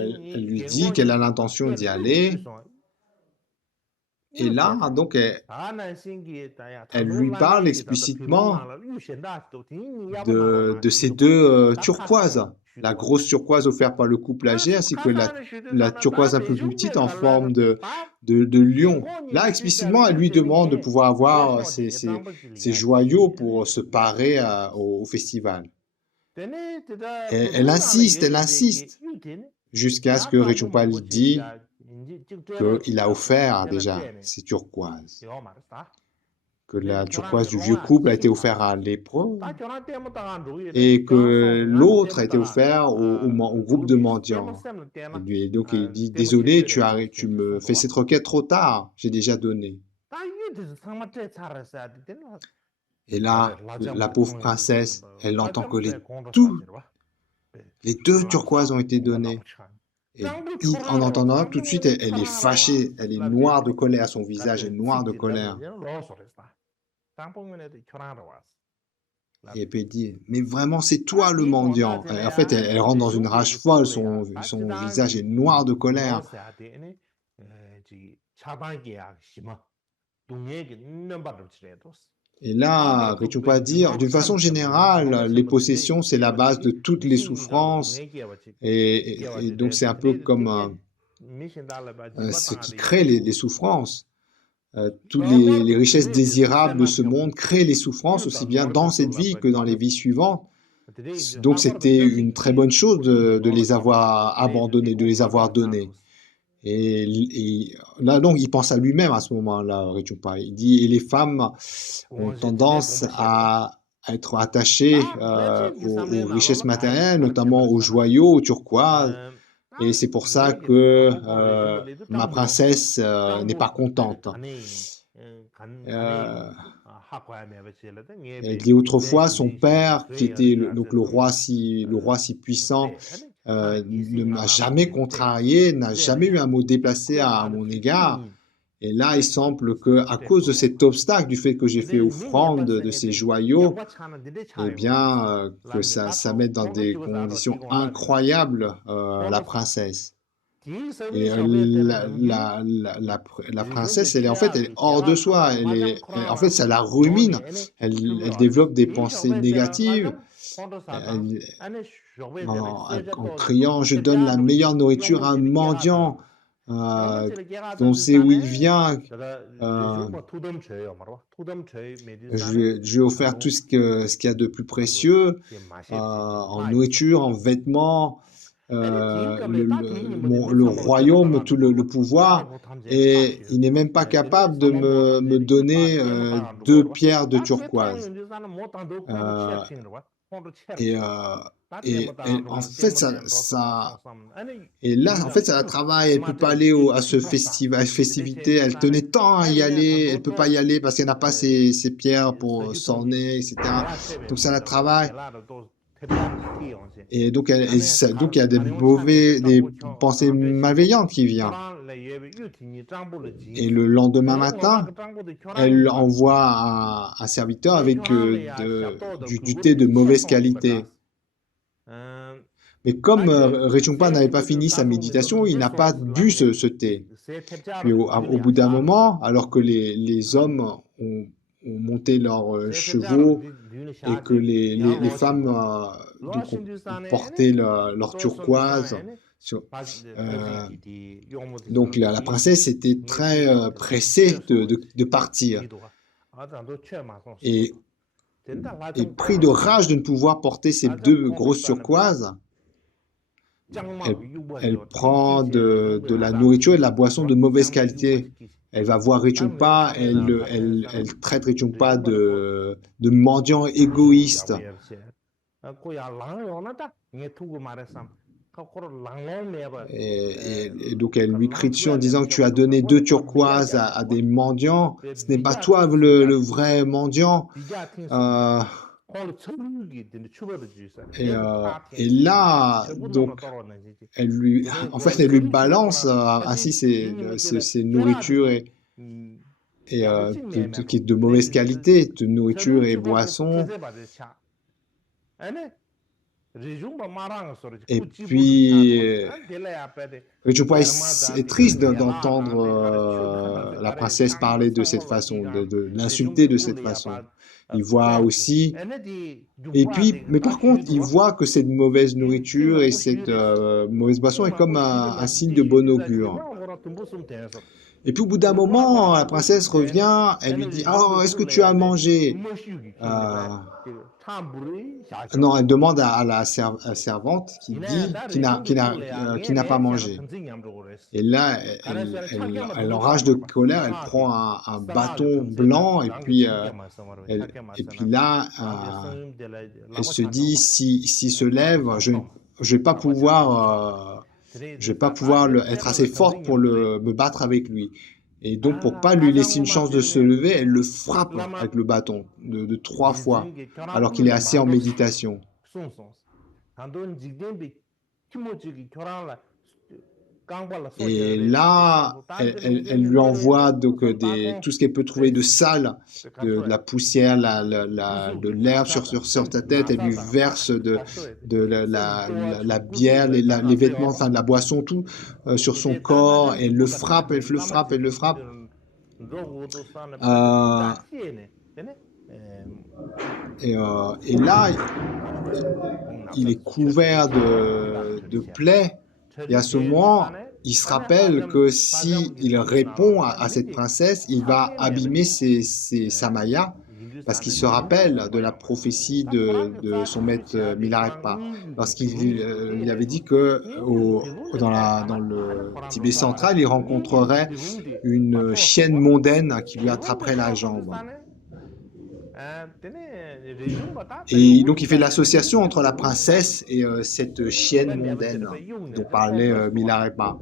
elle lui dit qu'elle a l'intention d'y aller. Et là, donc, elle lui parle explicitement de ces deux turquoises. La grosse turquoise offerte par le couple âgé, ainsi que la turquoise un peu plus petite en forme de lion. Là, explicitement, elle lui demande de pouvoir avoir ces joyaux pour se parer au festival. Et elle insiste, jusqu'à ce que Rechungpa lui dise qu'il a offert déjà ces turquoises. que la turquoise du vieux couple a été offerte à lépreux et que l'autre a été offert au groupe de mendiants. Et donc il dit, désolé, tu me fais cette requête trop tard, j'ai déjà donné. Et là, la pauvre princesse, elle entend que les deux turquoises ont été données. Et en entendant ça, tout de suite, elle est fâchée, elle est noire de colère, son visage est noir de colère. Et puis elle dit, mais vraiment, c'est toi le mendiant. Et en fait, elle rentre dans une rage folle, son visage est noir de colère. Et là, Rinpoche dire, d'une façon générale, les possessions, c'est la base de toutes les souffrances. Et donc, c'est un peu comme ce qui crée les souffrances. Toutes les richesses désirables de ce monde créent les souffrances, aussi bien dans cette vie que dans les vies suivantes. Donc, c'était une très bonne chose de les avoir abandonnés, de les avoir donnés. Et là, donc, il pense à lui-même à ce moment-là, Rinpoche. Il dit, et les femmes ont tendance à être attachées aux richesses matérielles, notamment aux joyaux, aux turquoises. Et c'est pour ça que ma princesse n'est pas contente. Elle dit autrefois, son père, qui était donc le roi si puissant, ne m'a jamais contrarié, n'a jamais eu un mot déplacé à mon égard. Et là, il semble qu'à cause de cet obstacle, du fait que j'ai fait offrande de ces joyaux, eh bien, que ça mette dans des conditions incroyables la princesse. Et la princesse, elle est hors de soi. En fait, ça la rumine. Elle développe des pensées négatives. En criant, je donne la meilleure nourriture à un mendiant. On sait où il vient. Je lui ai offert tout ce qu'il y a de plus précieux en nourriture, en vêtements, le royaume, tout le pouvoir, et il n'est même pas capable de me donner 2 pierres de turquoise. Et en fait, et là, en fait, ça la travaille. Elle peut pas aller à ce festivité. Elle tenait tant à y aller. Elle peut pas y aller parce qu'elle n'a pas ses pierres pour s'orner, etc. Donc ça la travaille. Et donc, donc il y a des pensées malveillantes qui viennent. Et le lendemain matin, elle envoie un serviteur avec du thé de mauvaise qualité. Mais comme Rinpoche n'avait pas fini sa méditation, il n'a pas bu ce thé. Puis au bout d'un moment, alors que les hommes ont monté leurs chevaux et que les femmes donc ont porté leur turquoise, donc la princesse était très pressée de partir. Et pris de rage de ne pouvoir porter ces 2 grosses turquoises, elle prend de la nourriture et de la boisson de mauvaise qualité. Elle va voir Rinpoche, elle traite Rinpoche de mendiant égoïste. Et donc elle lui crie dessus en disant que tu as donné 2 turquoises à des mendiants. Ce n'est pas toi le vrai mendiant. Et là, donc, elle lui balance ainsi ses nourritures qui est de mauvaise qualité, de nourriture et boissons. Et puis, Rinpoche est triste d'entendre la princesse parler de cette façon, de l'insulter de cette façon. Il voit aussi, et puis, mais par contre, il voit que cette mauvaise nourriture et cette mauvaise boisson est comme un signe de bon augure. Et puis au bout d'un moment, la princesse revient, elle lui dit: «Oh, est-ce que tu as mangé?» Non, elle demande à la servante qui dit qui n'a pas mangé. Et là, elle enrage de colère, elle prend un bâton blanc et puis là, elle se dit: s'il se lève, je vais pas pouvoir, être assez forte pour me battre avec lui. Et donc, pour pas lui laisser une chance de se lever, elle le frappe avec le bâton de 3 fois, alors qu'il est assis en méditation. Et là, elle lui envoie donc tout ce qu'elle peut trouver de sale, de la poussière, de l'herbe sur ta tête. Elle lui verse la bière, les vêtements, enfin de la boisson, tout sur son corps. Elle le frappe, elle le frappe, elle le frappe. Et là, il est couvert de plaies. Et à ce moment, il se rappelle que s'il répond à cette princesse, il va abîmer ses samayas, parce qu'il se rappelle de la prophétie de son maître Milarepa, lorsqu'il il avait dit que dans le Tibet central, il rencontrerait une chienne mondaine qui lui attraperait la jambe. Et donc il fait l'association entre la princesse et cette chienne mondaine dont parlait Milarepa.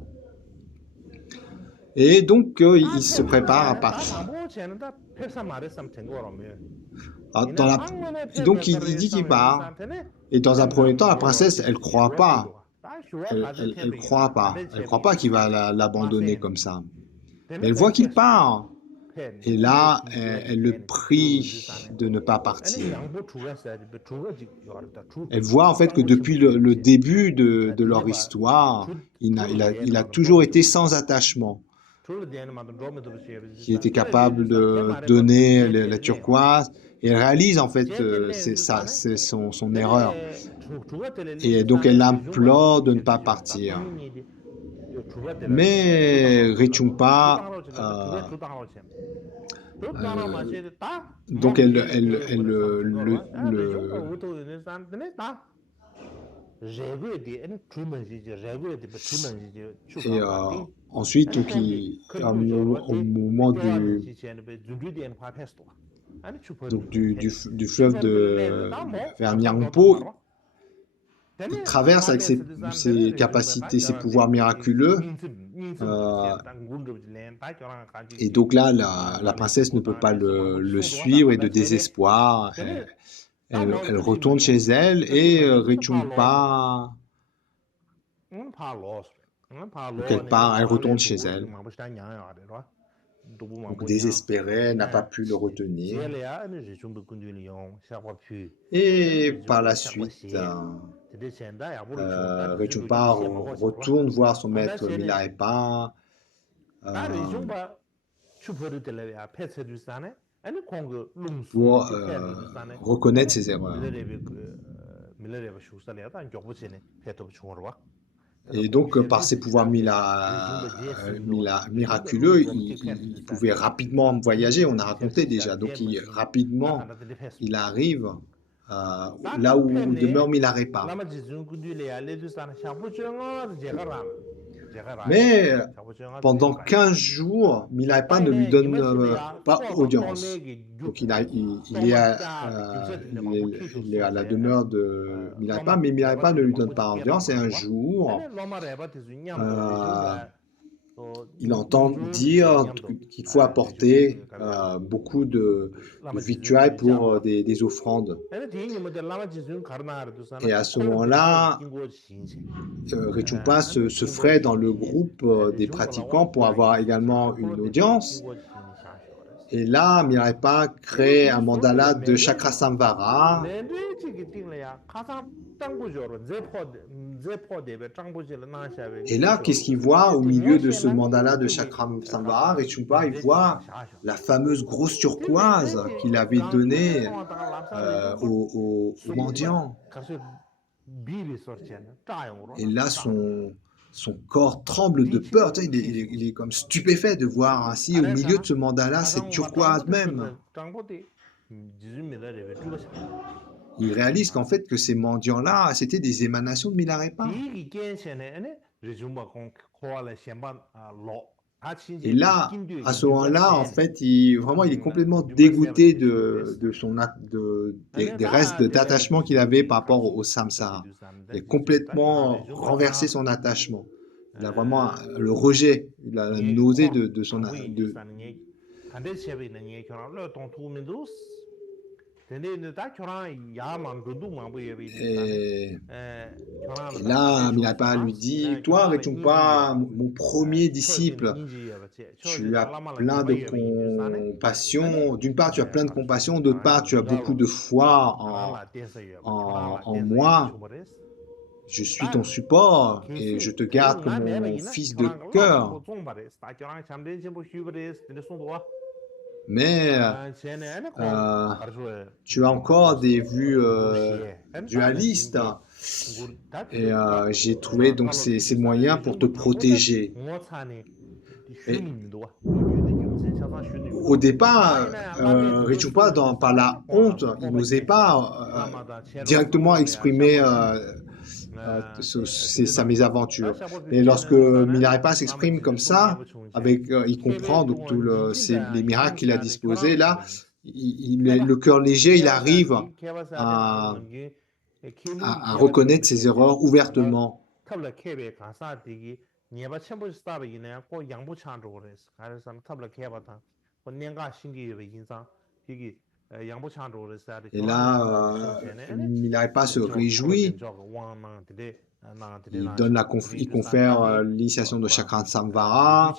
Et donc il se prépare à partir. Donc il dit qu'il part. Et dans un premier temps, la princesse, elle croit pas. Elle croit pas. Elle croit pas qu'il va l'abandonner comme ça. Mais elle voit qu'il part. Et là, elle le prie de ne pas partir. Elle voit en fait que depuis le début de leur histoire, il a toujours été sans attachement. Il était capable de donner la turquoise. Et elle réalise en fait c'est son erreur. Et donc elle l'implore de ne pas partir. Mais Rinpoche, donc et ensuite, donc, au moment du fleuve vers Nyangpo, il traverse avec ses capacités, ses pouvoirs miraculeux. Et donc là, la princesse ne peut pas le suivre et de désespoir, elle retourne chez elle et Rinpoche, elle retourne chez elle. Donc désespérée, elle n'a pas pu le retenir. Et par la suite, Rinpoche retourne voir son maître Milarepa pour reconnaître ses erreurs. Et donc, par ses pouvoirs miraculeux, il pouvait rapidement voyager, on a raconté déjà. Donc, rapidement, il arrive là où demeure Milarepa. Mais pendant 15 jours, Milarepa ne lui donne pas audience. Donc il est à la demeure de Milarepa, mais Milarepa ne lui donne pas audience. Et un jour, il entend dire qu'il faut apporter beaucoup de victuailles pour des offrandes. Et à ce moment-là, Rinpoche se ferait dans le groupe des pratiquants pour avoir également une audience. Et là, Milarepa crée un mandala de Chakrasamvara. Et là, qu'est-ce qu'il voit au milieu de ce mandala de Chakrasamvara? Rinpoche, il voit la fameuse grosse turquoise qu'il avait donnée aux mendiants. Et là, son corps tremble de peur. Tu sais, il est comme stupéfait de voir ainsi au milieu de ce mandala cette turquoise même. Il réalise qu'en fait que ces mendiants-là, c'était des émanations de Milarepa. Et là, à ce moment-là, en fait, il est complètement dégoûté des restes d'attachement qu'il avait par rapport au samsara. Il a complètement renversé son attachement. Il a vraiment le rejet, il a la nausée de son... Et là, Milarepa lui dit, toi, Rinpoche, mon premier disciple, tu as plein de compassion. D'une part, tu as plein de compassion, d'autre part, tu as beaucoup de foi en moi. Je suis ton support et je te garde comme mon fils de cœur. Mais tu as encore des vues dualistes et j'ai trouvé donc ces moyens pour te protéger. Et au départ, Rinpoche, par la honte, il n'osait pas directement exprimer sa mésaventure. Et lorsque Milarepa s'exprime comme ça, il comprend donc les miracles qu'il a disposés, là, le cœur léger, il arrive à reconnaître ses erreurs ouvertement. Et là, Milarepa se réjouit. Il confère l'initiation de Chakra Samvara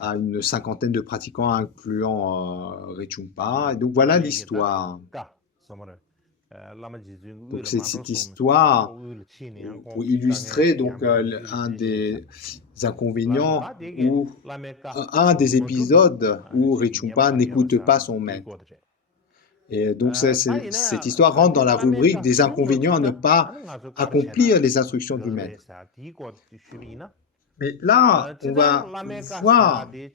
à une cinquantaine de pratiquants, incluant Rinpoche. Et donc voilà l'histoire. Donc c'est cette histoire pour illustrer donc un des inconvénients ou un des épisodes où Rinpoche n'écoute pas son maître. Et donc cette histoire rentre dans la rubrique des inconvénients à ne pas accomplir les instructions du maître. Mais là, on va voir plus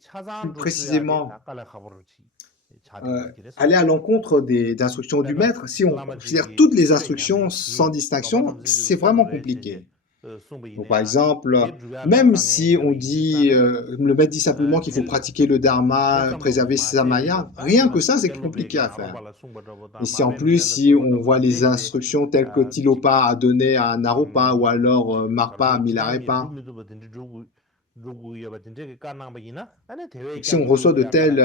précisément aller à l'encontre des instructions du maître. Si on considère toutes les instructions sans distinction, c'est vraiment compliqué. Donc, par exemple, même si on dit, le maître dit simplement qu'il faut pratiquer le dharma, préserver sa maya, rien que ça, c'est compliqué à faire. Et si en plus, si on voit les instructions telles que Tilopa a donné à Naropa ou alors Marpa à Milarepa, si on reçoit de telles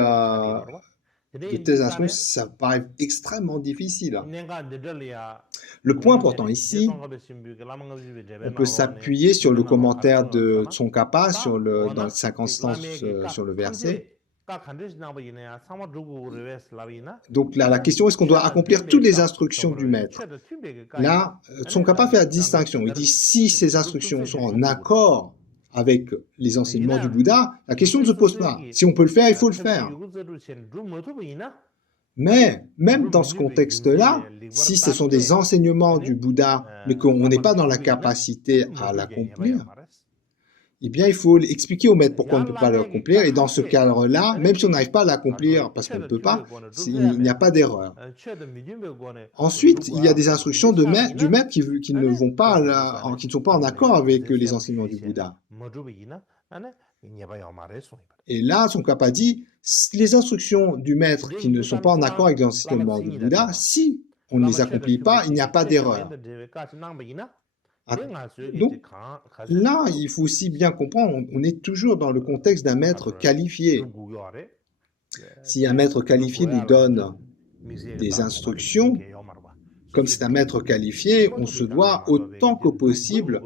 instructions, ça paraît extrêmement difficile. Le point important ici, on peut s'appuyer sur le commentaire de Tsongkhapa dans les 50 stances sur le verset. Donc là, la question, est-ce qu'on doit accomplir toutes les instructions du maître? Là, Tsongkhapa fait la distinction. Il dit, si ces instructions sont en accord avec les enseignements du Bouddha, la question ne se pose pas. Si on peut le faire, il faut le faire. Mais même dans ce contexte-là, si ce sont des enseignements du Bouddha, mais qu'on n'est pas dans la capacité à l'accomplir, eh bien, il faut expliquer au maître pourquoi on ne peut pas l'accomplir. Et dans ce cadre-là, même si on n'arrive pas à l'accomplir parce qu'on ne peut pas, il n'y a pas d'erreur. Ensuite, il y a des instructions du maître qui ne sont pas en accord avec les enseignements du Bouddha. Et là, Tsongkhapa dit, les instructions du maître qui ne sont pas en accord avec les enseignements du Bouddha, si on ne les accomplit pas, il n'y a pas d'erreur. Donc là, il faut aussi bien comprendre, on est toujours dans le contexte d'un maître qualifié. Si un maître qualifié nous donne des instructions, comme c'est un maître qualifié, on se doit autant que possible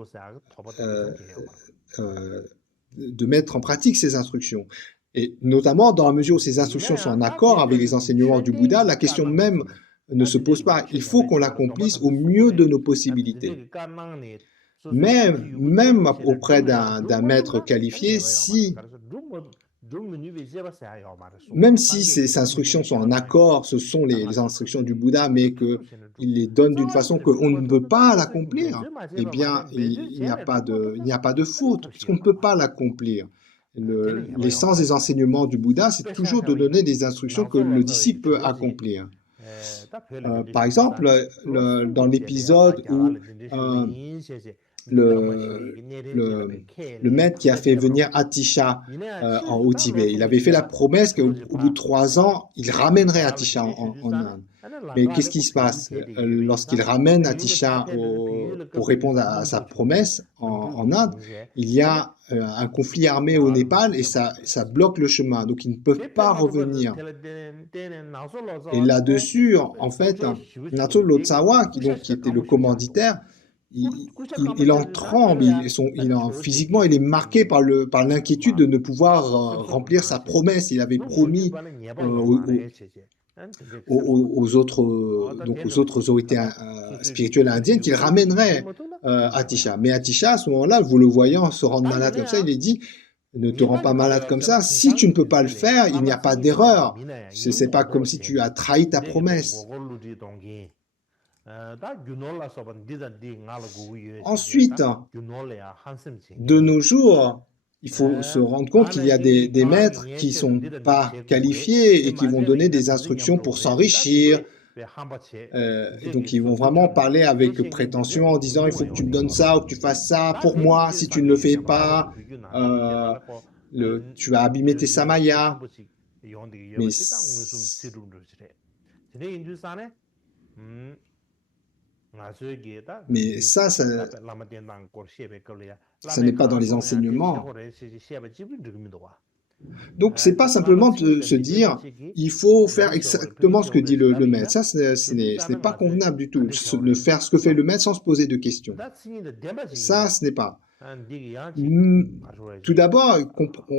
de mettre en pratique ces instructions. Et notamment dans la mesure où ces instructions sont en accord avec les enseignements du Bouddha, la question même ne se pose pas. Il faut qu'on l'accomplisse au mieux de nos possibilités. Même auprès d'un maître qualifié, si Même si ces instructions sont en accord, ce sont les instructions du Bouddha, mais qu'il les donne d'une façon qu'on ne peut pas l'accomplir, eh bien, il n'y a pas de faute, puisqu'on ne peut pas l'accomplir. L'essence des enseignements du Bouddha, c'est toujours de donner des instructions que le disciple peut accomplir. Par exemple, dans l'épisode où le, le maître qui a fait venir Atisha en Haut-Tibet, il avait fait la promesse qu'au bout de 3 ans, il ramènerait Atisha en Inde. Mais qu'est-ce qui se passe? Lorsqu'il ramène Atisha pour répondre à sa promesse en Inde, il y a un conflit armé au Népal et ça bloque le chemin, donc ils ne peuvent pas revenir. Et là-dessus, en fait, Nato Lotsawa, qui était le commanditaire, il en tremble, physiquement, il est marqué par l'inquiétude de ne pouvoir remplir sa promesse. Il avait promis aux autres autorités spirituelles indiennes qu'il ramènerait Atisha. Mais Atisha, à ce moment-là, vous le voyant se rendre malade comme ça, il est dit: ne te rends pas malade comme ça. Si tu ne peux pas le faire, il n'y a pas d'erreur. Ce n'est pas comme si tu as trahi ta promesse. Ensuite, de nos jours, il faut se rendre compte qu'il y a des maîtres qui ne sont pas qualifiés et qui vont donner des instructions pour s'enrichir. Donc, ils vont vraiment parler avec prétention en disant: il faut que tu me donnes ça ou que tu fasses ça pour moi. Si tu ne le fais pas, tu vas abîmer tes samayas. Mais ça n'est pas dans les enseignements. Donc, ce n'est pas simplement de se dire: il faut faire exactement ce que dit le maître. Ça, ce n'est pas convenable du tout. De faire ce que fait le maître sans se poser de questions. Ça, ce n'est pas. Tout d'abord,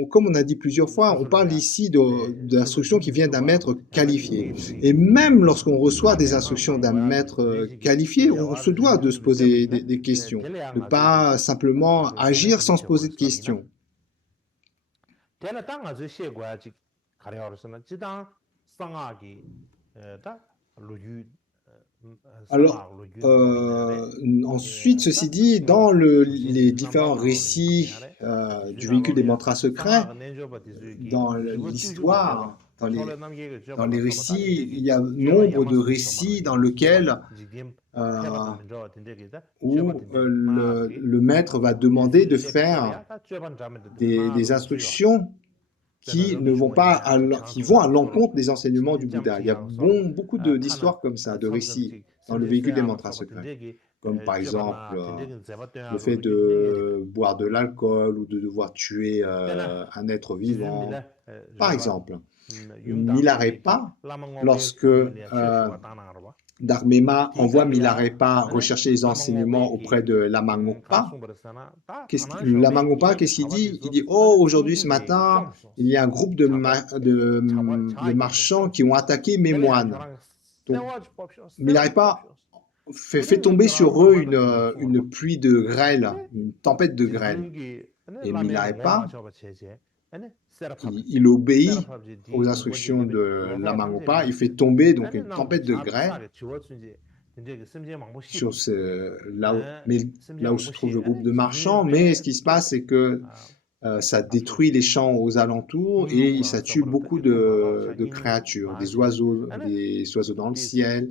comme on a dit plusieurs fois, on parle ici d'instructions qui viennent d'un maître qualifié. Et même lorsqu'on reçoit des instructions d'un maître qualifié, on se doit de se poser des questions. Ne pas simplement agir sans se poser de questions. Alors, ensuite, ceci dit, dans les différents récits du véhicule des mantras secrets, dans l'histoire, dans les récits, il y a nombre de récits dans lesquels où le maître va demander de faire des instructions qui vont à l'encontre des enseignements du Bouddha. Il y a beaucoup d'histoires comme ça, de récits dans le véhicule des mantras secrets. Comme par exemple le fait de boire de l'alcool ou de devoir tuer un être vivant. Par exemple, Milarepa, lorsque Dharmema envoie Milarepa rechercher les enseignements auprès de Lama Ngokpa. Lama Ngokpa, qu'est-ce qu'il dit? Il dit: oh, aujourd'hui, ce matin, il y a un groupe de marchands qui ont attaqué mes moines. Donc, Milarepa fait tomber sur eux une pluie de grêle, une tempête de grêle. Et Milarepa, il obéit aux instructions de Lama Ngokpa, il fait tomber donc une tempête de grêle sur là où se trouve le groupe de marchands, mais ce qui se passe, c'est que ça détruit les champs aux alentours et ça tue beaucoup de créatures, des oiseaux dans le ciel,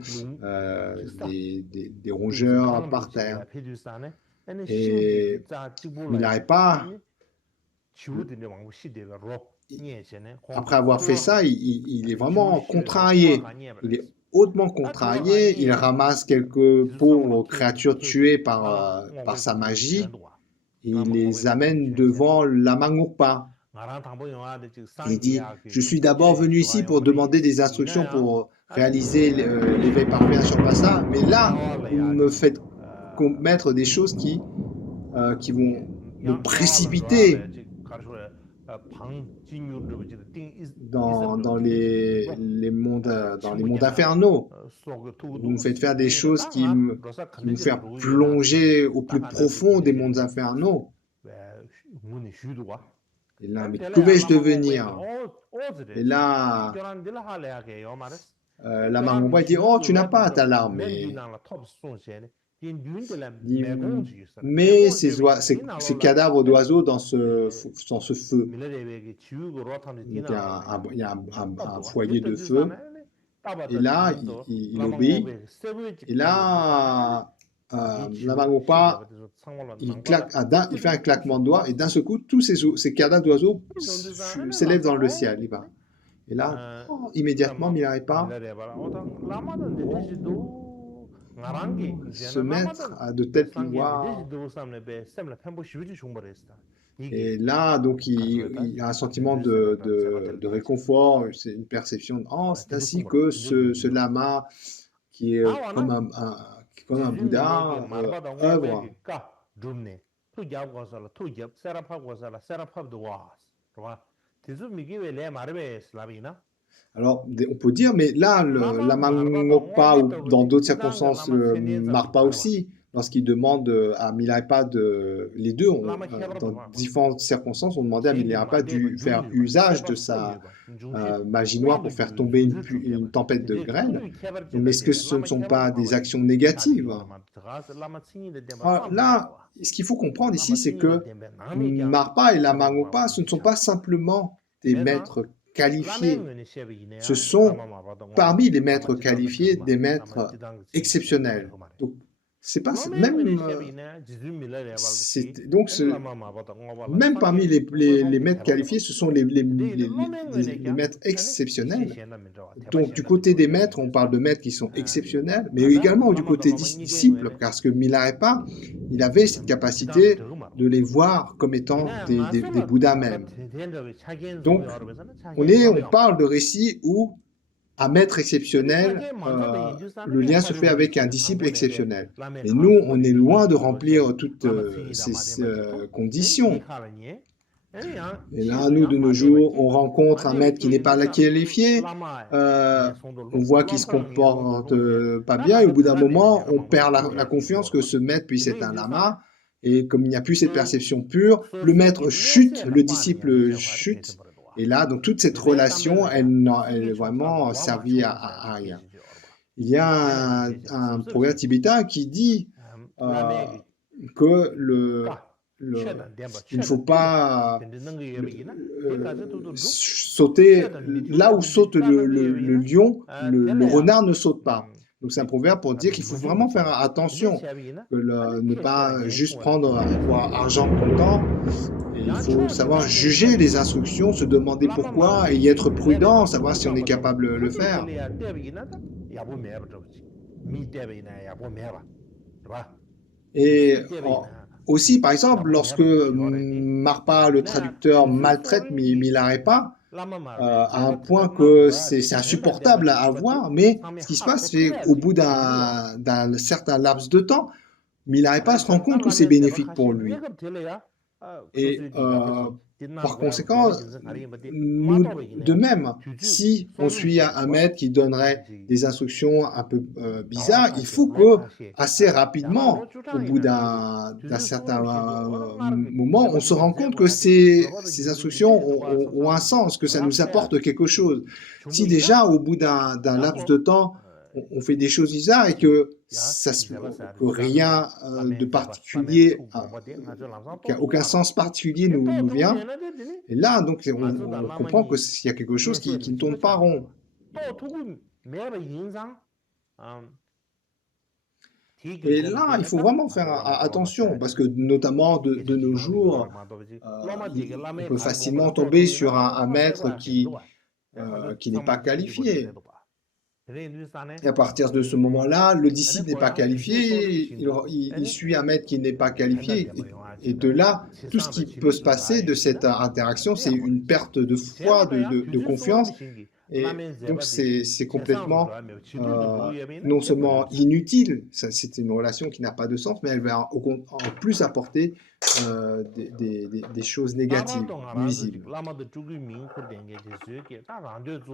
des rongeurs par terre. Et Milarepa, après avoir fait ça, il est vraiment contrarié. Il est hautement contrarié. Il ramasse quelques pauvres créatures tuées par sa magie. Et il les amène devant Lama Ngokpa. Il dit: je suis d'abord venu ici pour demander des instructions pour réaliser l'éveil parfait à Shambhasa, mais là, vous me faites commettre des choses qui vont me précipiter dans les mondes infernaux. Vous me faites faire des choses qui me font plonger au plus profond des mondes infernaux. Et là, mais que vais-je devenir? Et là, Lama Ngokpa dit, oh, tu n'as pas à t'alarmer. Mais ces cadavres d'oiseaux dans ce feu. Donc, il y a un foyer de feu. Et là, il obéit. Et là, Lama Ngokpa, il fait un claquement de doigts. Et d'un seul coup, tous ces cadavres d'oiseaux s'élèvent dans le ciel. Et là, immédiatement, Milarepa se mettre à de tels pouvoirs. Et là, donc, il y a un sentiment de réconfort, c'est une perception, oh, c'est ainsi que ce lama, qui est comme un Bouddha, œuvre. Alors, on peut dire, mais là, Lama Ngokpa, ou dans d'autres circonstances, Marpa aussi, lorsqu'il demande à Milarepa les deux, dans différentes circonstances, on demandait à Milarepa de faire usage de sa magie noire pour faire tomber une tempête de grêle. Mais est-ce que ce ne sont pas des actions négatives? Alors, là, ce qu'il faut comprendre ici, c'est que Marpa et Lama Ngokpa, ce ne sont pas simplement des maîtres qualifiés. Ce sont, parmi les maîtres qualifiés, des maîtres exceptionnels. Donc, c'est pas même même parmi les maîtres qualifiés, ce sont les maîtres exceptionnels. Donc, du côté des maîtres, on parle de maîtres qui sont exceptionnels, mais également du côté des disciples, parce que Milarepa, il avait cette capacité de les voir comme étant des Bouddhas même. Donc, on parle de récits où un maître exceptionnel, le lien se fait avec un disciple exceptionnel. Et nous, on est loin de remplir toutes ces conditions. Et là, nous, de nos jours, on rencontre un maître qui n'est pas qualifié, on voit qu'il ne se comporte pas bien, et au bout d'un moment, on perd la confiance que ce maître puisse être un lama. Et comme il n'y a plus cette perception pure, le maître chute, le disciple chute. Et là, donc toute cette relation, elle est vraiment servie à rien. Il y a un proverbe tibétain qui dit que il ne faut pas sauter là où saute le lion, le renard ne saute pas. Donc c'est un proverbe pour dire qu'il faut vraiment faire attention, ne pas juste prendre argent comptant. Et il faut savoir juger les instructions, se demander pourquoi et y être prudent, savoir si on est capable de le faire. Et aussi, par exemple, lorsque Marpa, le traducteur, maltraite Milarepa, à un point que c'est insupportable à voir, mais ce qui se passe, c'est qu'au bout d'un certain laps de temps, Milarepa se rend compte que c'est bénéfique pour lui. Et par conséquent, nous, de même, si on suit un maître qui donnerait des instructions un peu bizarres, il faut que, assez rapidement, au bout d'un certain moment, on se rend compte que ces instructions ont un sens, que ça nous apporte quelque chose. Si déjà, au bout d'un laps de temps, on fait des choses bizarres et que rien de particulier, qu'il n'y a aucun sens particulier nous vient. Et là, donc, on comprend qu'il y a quelque chose qui ne tourne pas rond. Et là, il faut vraiment faire attention, parce que notamment de nos jours, on peut facilement tomber sur un maître qui n'est pas qualifié. Et à partir de ce moment-là, le disciple n'est pas qualifié, il suit un maître qui n'est pas qualifié. Et de là, tout ce qui peut se passer de cette interaction, c'est une perte de foi, de confiance. Et donc, c'est complètement non seulement inutile, c'est une relation qui n'a pas de sens, mais elle va en plus apporter des choses négatives, nuisibles.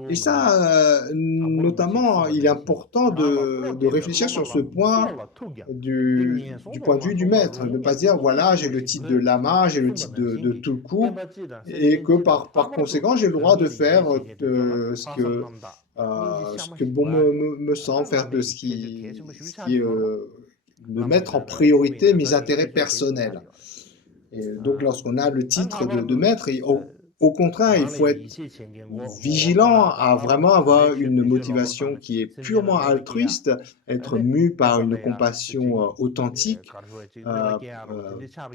Et ça, notamment, il est important de réfléchir sur ce point du point de vue du maître, ne pas se dire, voilà, j'ai le titre de lama, j'ai le titre de tulku, et que par conséquent, j'ai le droit de faire ce que bon me semble, faire de ce qui de mettre en priorité mes intérêts personnels. Et donc, lorsqu'on a le titre de maître, au contraire, il faut être vigilant à vraiment avoir une motivation qui est purement altruiste, être mu par une compassion authentique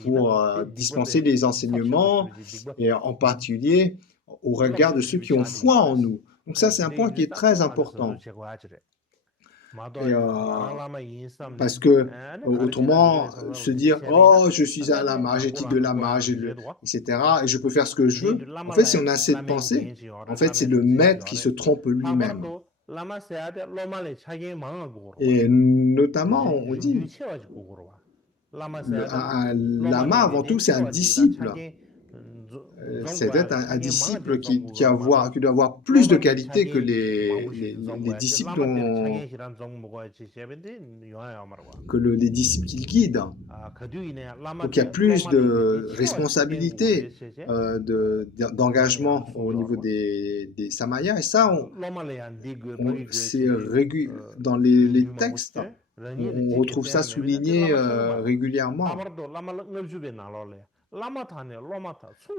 pour dispenser les enseignements, et en particulier au regard de ceux qui ont foi en nous. Donc ça, c'est un point qui est très important. Et, parce que autrement, se dire « Oh, je suis un lama, j'ai titre de lama, etc. et je peux faire ce que je veux », en fait, si on a cette pensée, en fait, c'est le maître qui se trompe lui-même. Et notamment, on dit, un lama, avant tout, c'est un disciple. C'est d'être un disciple qui doit avoir plus de qualité que les disciples les disciples qu'il guide. Donc il y a plus de responsabilité, d'engagement au niveau des samayas. Et ça, dans les textes, on retrouve ça souligné régulièrement.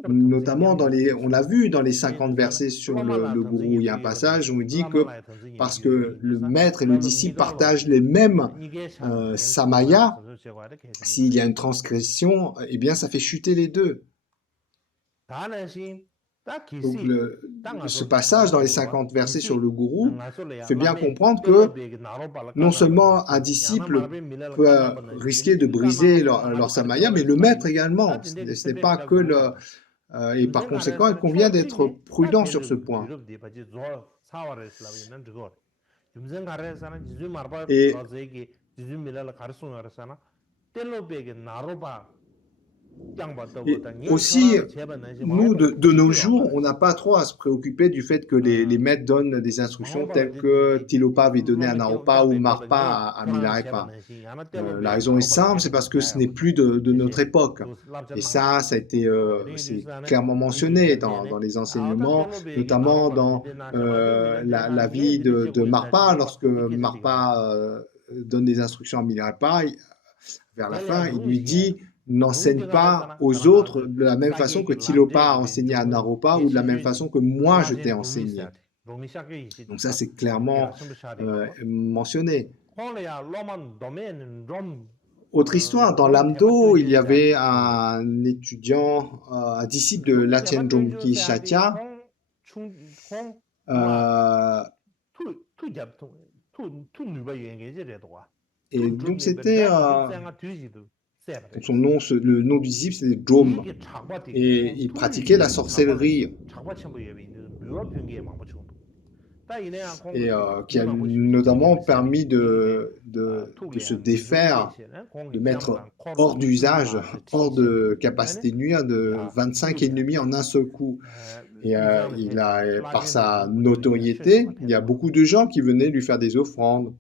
Notamment on l'a vu dans les 50 versets sur le gourou, il y a un passage où il dit que parce que le maître et le disciple partagent les mêmes samayas, s'il y a une transgression, eh bien ça fait chuter les deux. Donc ce passage dans les 50 versets sur le gourou fait bien comprendre que non seulement un disciple peut risquer de briser leur samaya, mais le maître également. Ce n'est pas que et par conséquent, il convient d'être prudent sur ce point. Et aussi, nous, de nos jours, on n'a pas trop à se préoccuper du fait que les maîtres donnent des instructions telles que Tilopa avait donné à Naropa ou Marpa à Milarepa. La raison est simple, c'est parce que ce n'est plus de notre époque. Et ça a été c'est clairement mentionné dans les enseignements, notamment dans la vie de Marpa. Lorsque Marpa donne des instructions à Milarepa, vers la fin, il lui dit « N'enseigne pas aux autres de la même façon que Tilopa a enseigné à Naropa ou de la même façon que moi je t'ai enseigné. » Donc ça, c'est clairement mentionné. Autre histoire, dans l'Amdo, il y avait un étudiant, un disciple de Lachen Dromki Shatya, et donc c'était le nom du disciple c'était Drom, et il pratiquait la sorcellerie, et qui a notamment permis de se défaire, de mettre hors d'usage, hors de capacité de nuire, de 25 ennemis en un seul coup. Et par sa notoriété, il y a beaucoup de gens qui venaient lui faire des offrandes.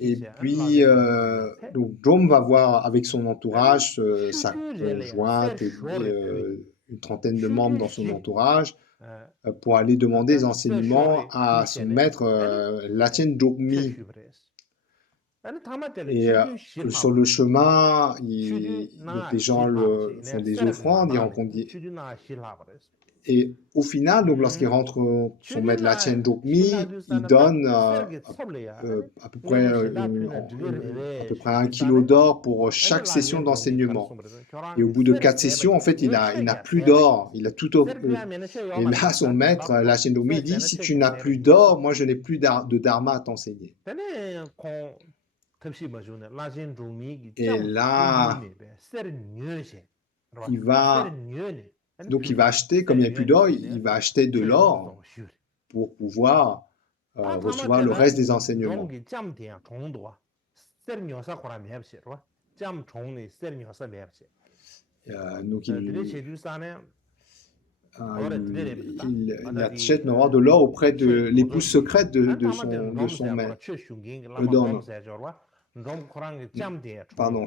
Et puis, donc Drom va voir avec son entourage, sa conjointe et une trentaine de membres dans son entourage, pour aller demander des enseignements à son maître, Lachen Drommi. Et sur le chemin, donc les gens font des offrandes, ils rencontrent et au final, donc lorsqu'il rentre son maître Lachen Drommi, il donne à peu près 1 kilo d'or pour chaque session d'enseignement. Et au bout de 4 sessions, en fait, il n'a plus d'or, il a tout. Et là, son maître Lachen Drommi dit « Si tu n'as plus d'or, moi je n'ai plus de dharma à t'enseigner. » Et là, il va, donc il va acheter, comme il n'y a plus d'or, il va acheter de l'or pour pouvoir recevoir le reste des enseignements. Donc il achète normalement de l'or auprès de l'épouse secrète de son maître. Non. Pardon,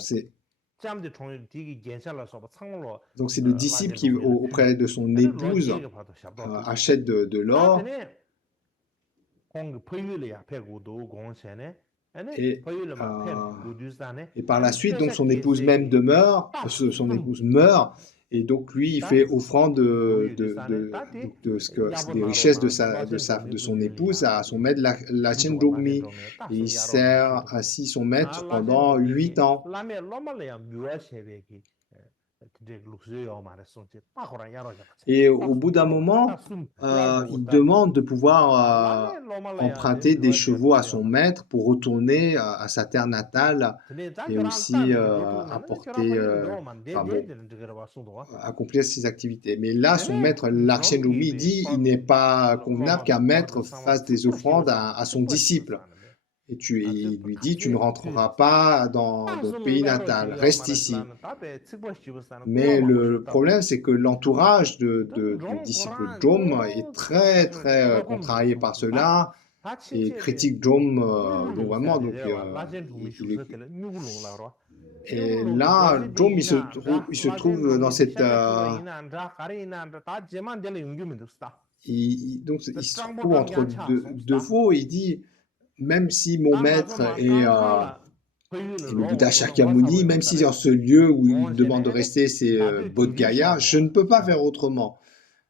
donc c'est le disciple qui, auprès de son épouse, achète de l'or. Et par la suite, donc son épouse même son épouse meurt, et donc lui, il fait offrande des richesses de son épouse à son maître Lachen Drogmi. Et il sert ainsi son maître pendant 8 ans. Et au bout d'un moment, il demande de pouvoir emprunter des chevaux à son maître pour retourner à sa terre natale et aussi accomplir ses activités. Mais là, son maître, Lachen Drogmi, dit il n'est pas convenable qu'un maître fasse des offrandes à son disciple. Et il lui dit, tu ne rentreras pas dans ton pays natal, reste ici. Mais le problème, c'est que l'entourage du disciple Jom est très, très contrarié par cela et critique Jom vraiment. Donc, et là, Jom, il se trouve dans cette... donc, il se trouve entre deux faux. Il dit, même si mon maître est le Bouddha Shakyamuni, même si dans ce lieu où il me demande de rester, c'est Bodh Gaya, je ne peux pas faire autrement.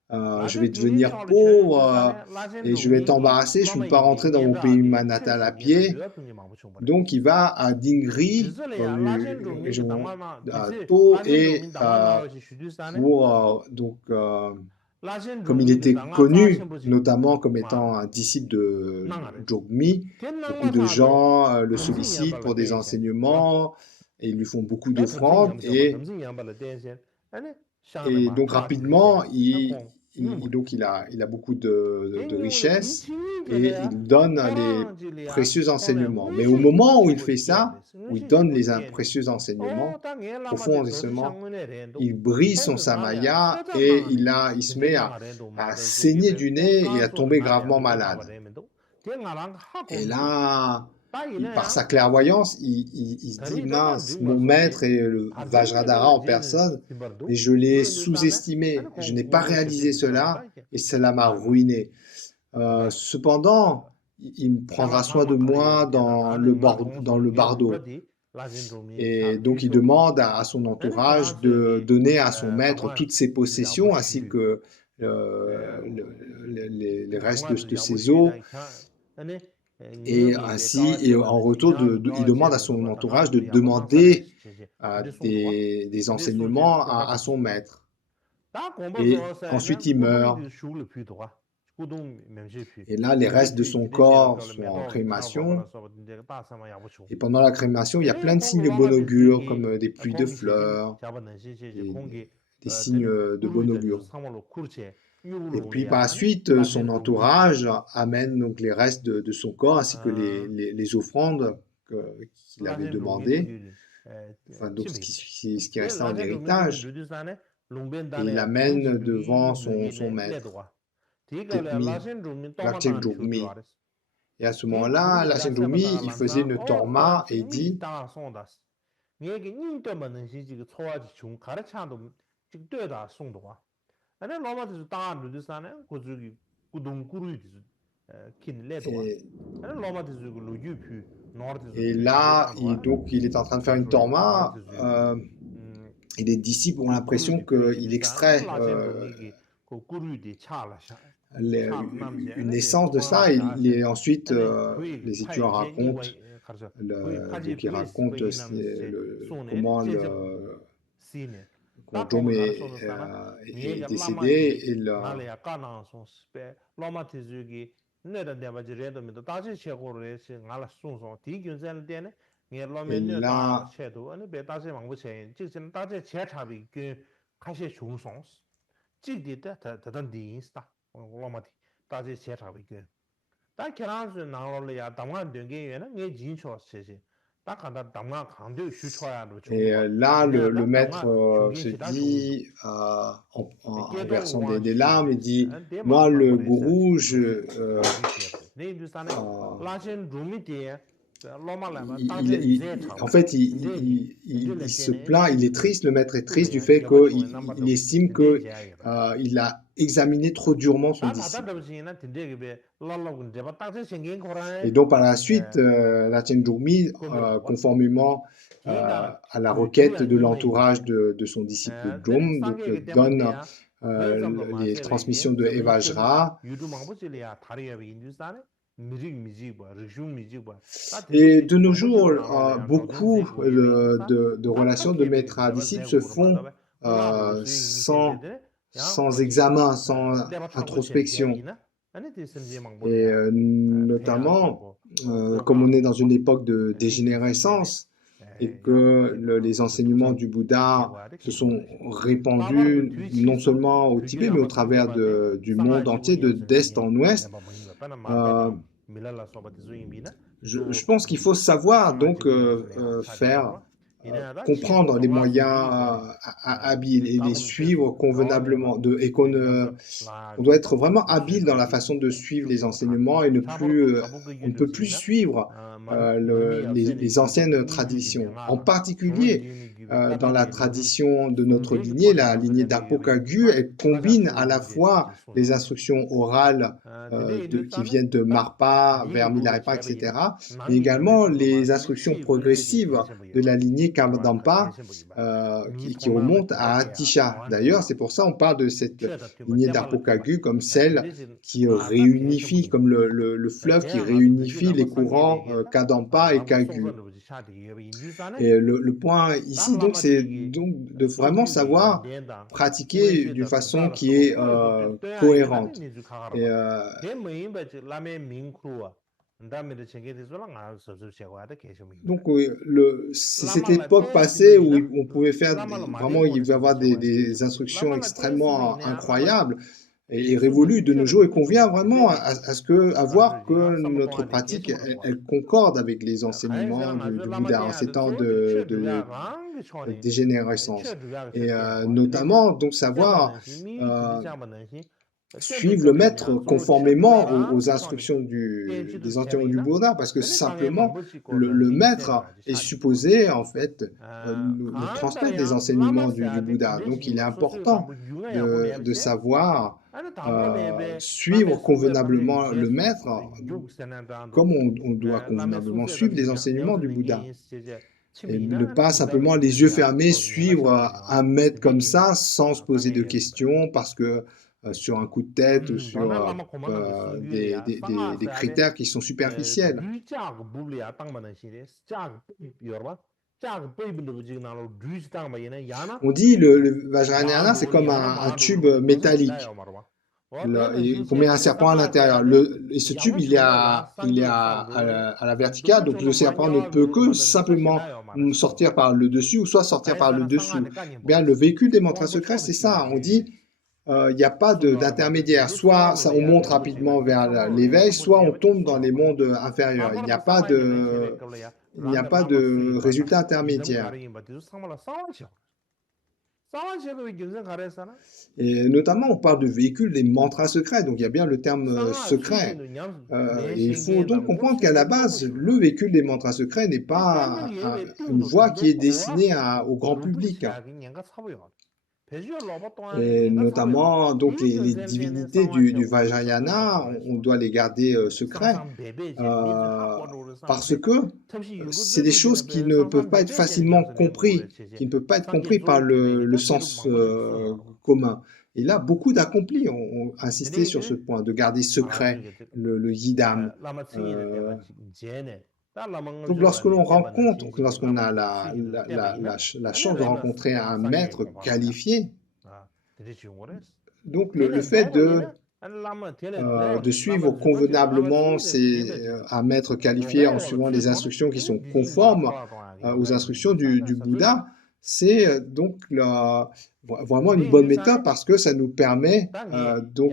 Je vais devenir pauvre et je vais être embarrassé, je ne peux pas rentrer dans mon pays natal à pied. Donc il va à Dingri, à To, et comme il était connu, notamment comme étant un disciple de Jogmi, beaucoup de gens le sollicitent pour des enseignements et ils lui font beaucoup d'offrandes. Et donc rapidement, il a beaucoup de richesses et il donne les précieux enseignements. Mais au moment où il fait ça, où il donne les précieux enseignements, profonds enseignements, il brise son samaya et il se met à saigner du nez et à tomber gravement malade. Et là, par sa clairvoyance, il se dit, mince, mon maître est le Vajradhara en personne, mais je l'ai sous-estimé, je n'ai pas réalisé cela, et cela m'a ruiné. Cependant, il prendra soin de moi dans le bardo. Et donc, il demande à son entourage de donner à son maître toutes ses possessions, ainsi que les restes de ses os. Et ainsi, en retour, il demande à son entourage de demander des enseignements à son maître. Et ensuite, il meurt. Et là, les restes de son corps sont en crémation. Et pendant la crémation, il y a plein de signes de bon augure, comme des pluies de fleurs, des signes de bon augure. Et puis par la suite, son entourage amène donc les restes de son corps ainsi que les offrandes qu'il avait demandées, donc ce qui restait en héritage, et il l'amène devant son maître, Lakchen Drogmi. Et à ce moment-là, Lakchen Drogmi, il faisait une torma et dit et là, il est en train de faire une torma, et les disciples ont l'impression qu'il extrait une essence de ça, et ensuite les étudiants racontent, donc ils racontent comment Jom est décédé, et là, Et là, le maître se dit, en versant des larmes, il dit, moi, le gourou, en fait, il se plaint, il est triste, le maître est triste du fait qu'il estime qu'il a examiné trop durement son disciple. Et donc, par la suite, Lachen Drumi, conformément à la requête de l'entourage de son disciple Drum, donc donne les transmissions de Evajra. Et de nos jours, beaucoup de relations de maître à disciple se font sans examen, sans introspection. Et notamment, comme on est dans une époque de dégénérescence et que les enseignements du Bouddha se sont répandus non seulement au Tibet, mais au travers du monde entier, d'est en ouest, je pense qu'il faut savoir donc comprendre les moyens habiles et les suivre convenablement, et on doit être vraiment habile dans la façon de suivre les enseignements et on ne peut plus suivre les anciennes traditions. En particulier, dans la tradition de notre lignée, la lignée d'Apokagu, elle combine à la fois les instructions orales qui viennent de Marpa vers Milarepa, etc., mais également les instructions progressives de la lignée Kadampa qui remonte à Atisha. D'ailleurs, c'est pour ça qu'on parle de cette lignée d'Apokagu comme celle qui réunifie, comme le fleuve qui réunifie les courants Kadampa et Kagu. Et le point ici, donc, c'est donc de vraiment savoir pratiquer d'une façon qui est cohérente. Et, donc, c'est cette époque passée où on pouvait faire vraiment, il y avoir des instructions extrêmement incroyables et révolues de nos jours, et qu'on vient vraiment à voir que notre pratique, elle concorde avec les enseignements du Bouddha en ces temps de dégénérescence. Et notamment, donc, savoir suivre le maître conformément aux instructions des enseignements du Bouddha, parce que simplement le maître est supposé en fait nous transmettre des enseignements du Bouddha. Donc il est important de savoir suivre convenablement le maître comme on doit convenablement suivre les enseignements du Bouddha. Et ne pas simplement les yeux fermés suivre un maître comme ça sans se poser de questions parce que sur un coup de tête ou sur des critères qui sont superficiels. On dit le Vajrayana, c'est comme un tube métallique. On met un serpent à l'intérieur. Et ce tube, il est à la verticale, donc le serpent ne peut que simplement sortir par le dessus ou soit sortir par le dessous. Bien, le véhicule des mantras secrets, c'est ça. On dit il n'y a pas d'intermédiaire. Soit on monte rapidement vers l'éveil, soit on tombe dans les mondes inférieurs. Il n'y a pas de résultat intermédiaire. Et notamment, on parle de véhicules des mantras secrets, donc il y a bien le terme secret. Et il faut donc comprendre qu'à la base, le véhicule des mantras secrets n'est pas une voie qui est destinée au grand public. Et notamment, donc les divinités du Vajrayana, on doit les garder secrets parce que c'est des choses qui ne peuvent pas être facilement comprises, qui ne peuvent pas être comprises par le sens commun. Et là, beaucoup d'accomplis ont insisté sur ce point, de garder secret le yidam. Donc, lorsqu'on a la chance de rencontrer un maître qualifié, donc le fait de suivre convenablement un maître qualifié en suivant les instructions qui sont conformes aux instructions du Bouddha, c'est donc vraiment une bonne méthode parce que ça nous permet de,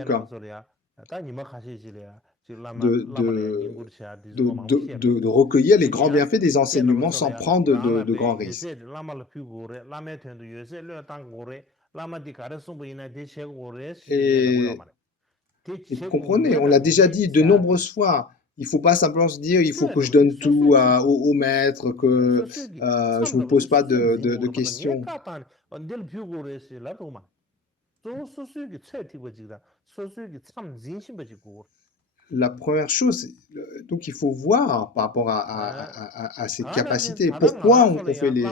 de, de recueillir les grands bienfaits des enseignements sans prendre de grands risques. Et vous comprenez, on l'a déjà dit de nombreuses fois, il ne faut pas simplement se dire il faut que je donne tout au maître, que je ne me pose pas de questions. La première chose, donc il faut voir par rapport à cette capacité, pourquoi on fait les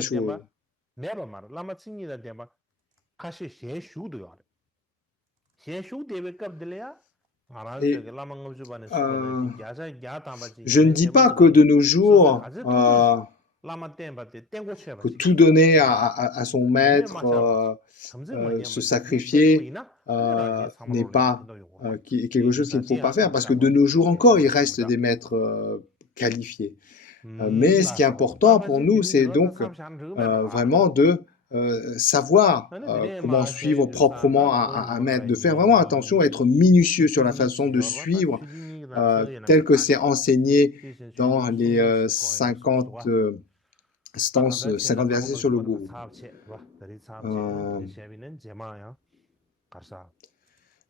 choses. Et je ne dis pas que de nos jours, que tout donner à son maître, se sacrifier, n'est pas quelque chose qu'il ne faut pas faire, parce que de nos jours encore, il reste des maîtres qualifiés. Mais ce qui est important pour nous, c'est donc vraiment de savoir comment suivre proprement un maître, de faire vraiment attention à être minutieux sur la façon de suivre tel que c'est enseigné dans les 50 stances, 50 versets sur le gourou.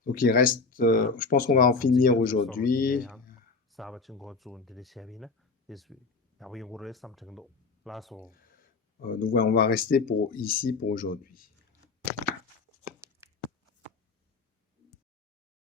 Donc il reste, je pense qu'on va en finir aujourd'hui. Donc voilà, on va rester ici pour aujourd'hui.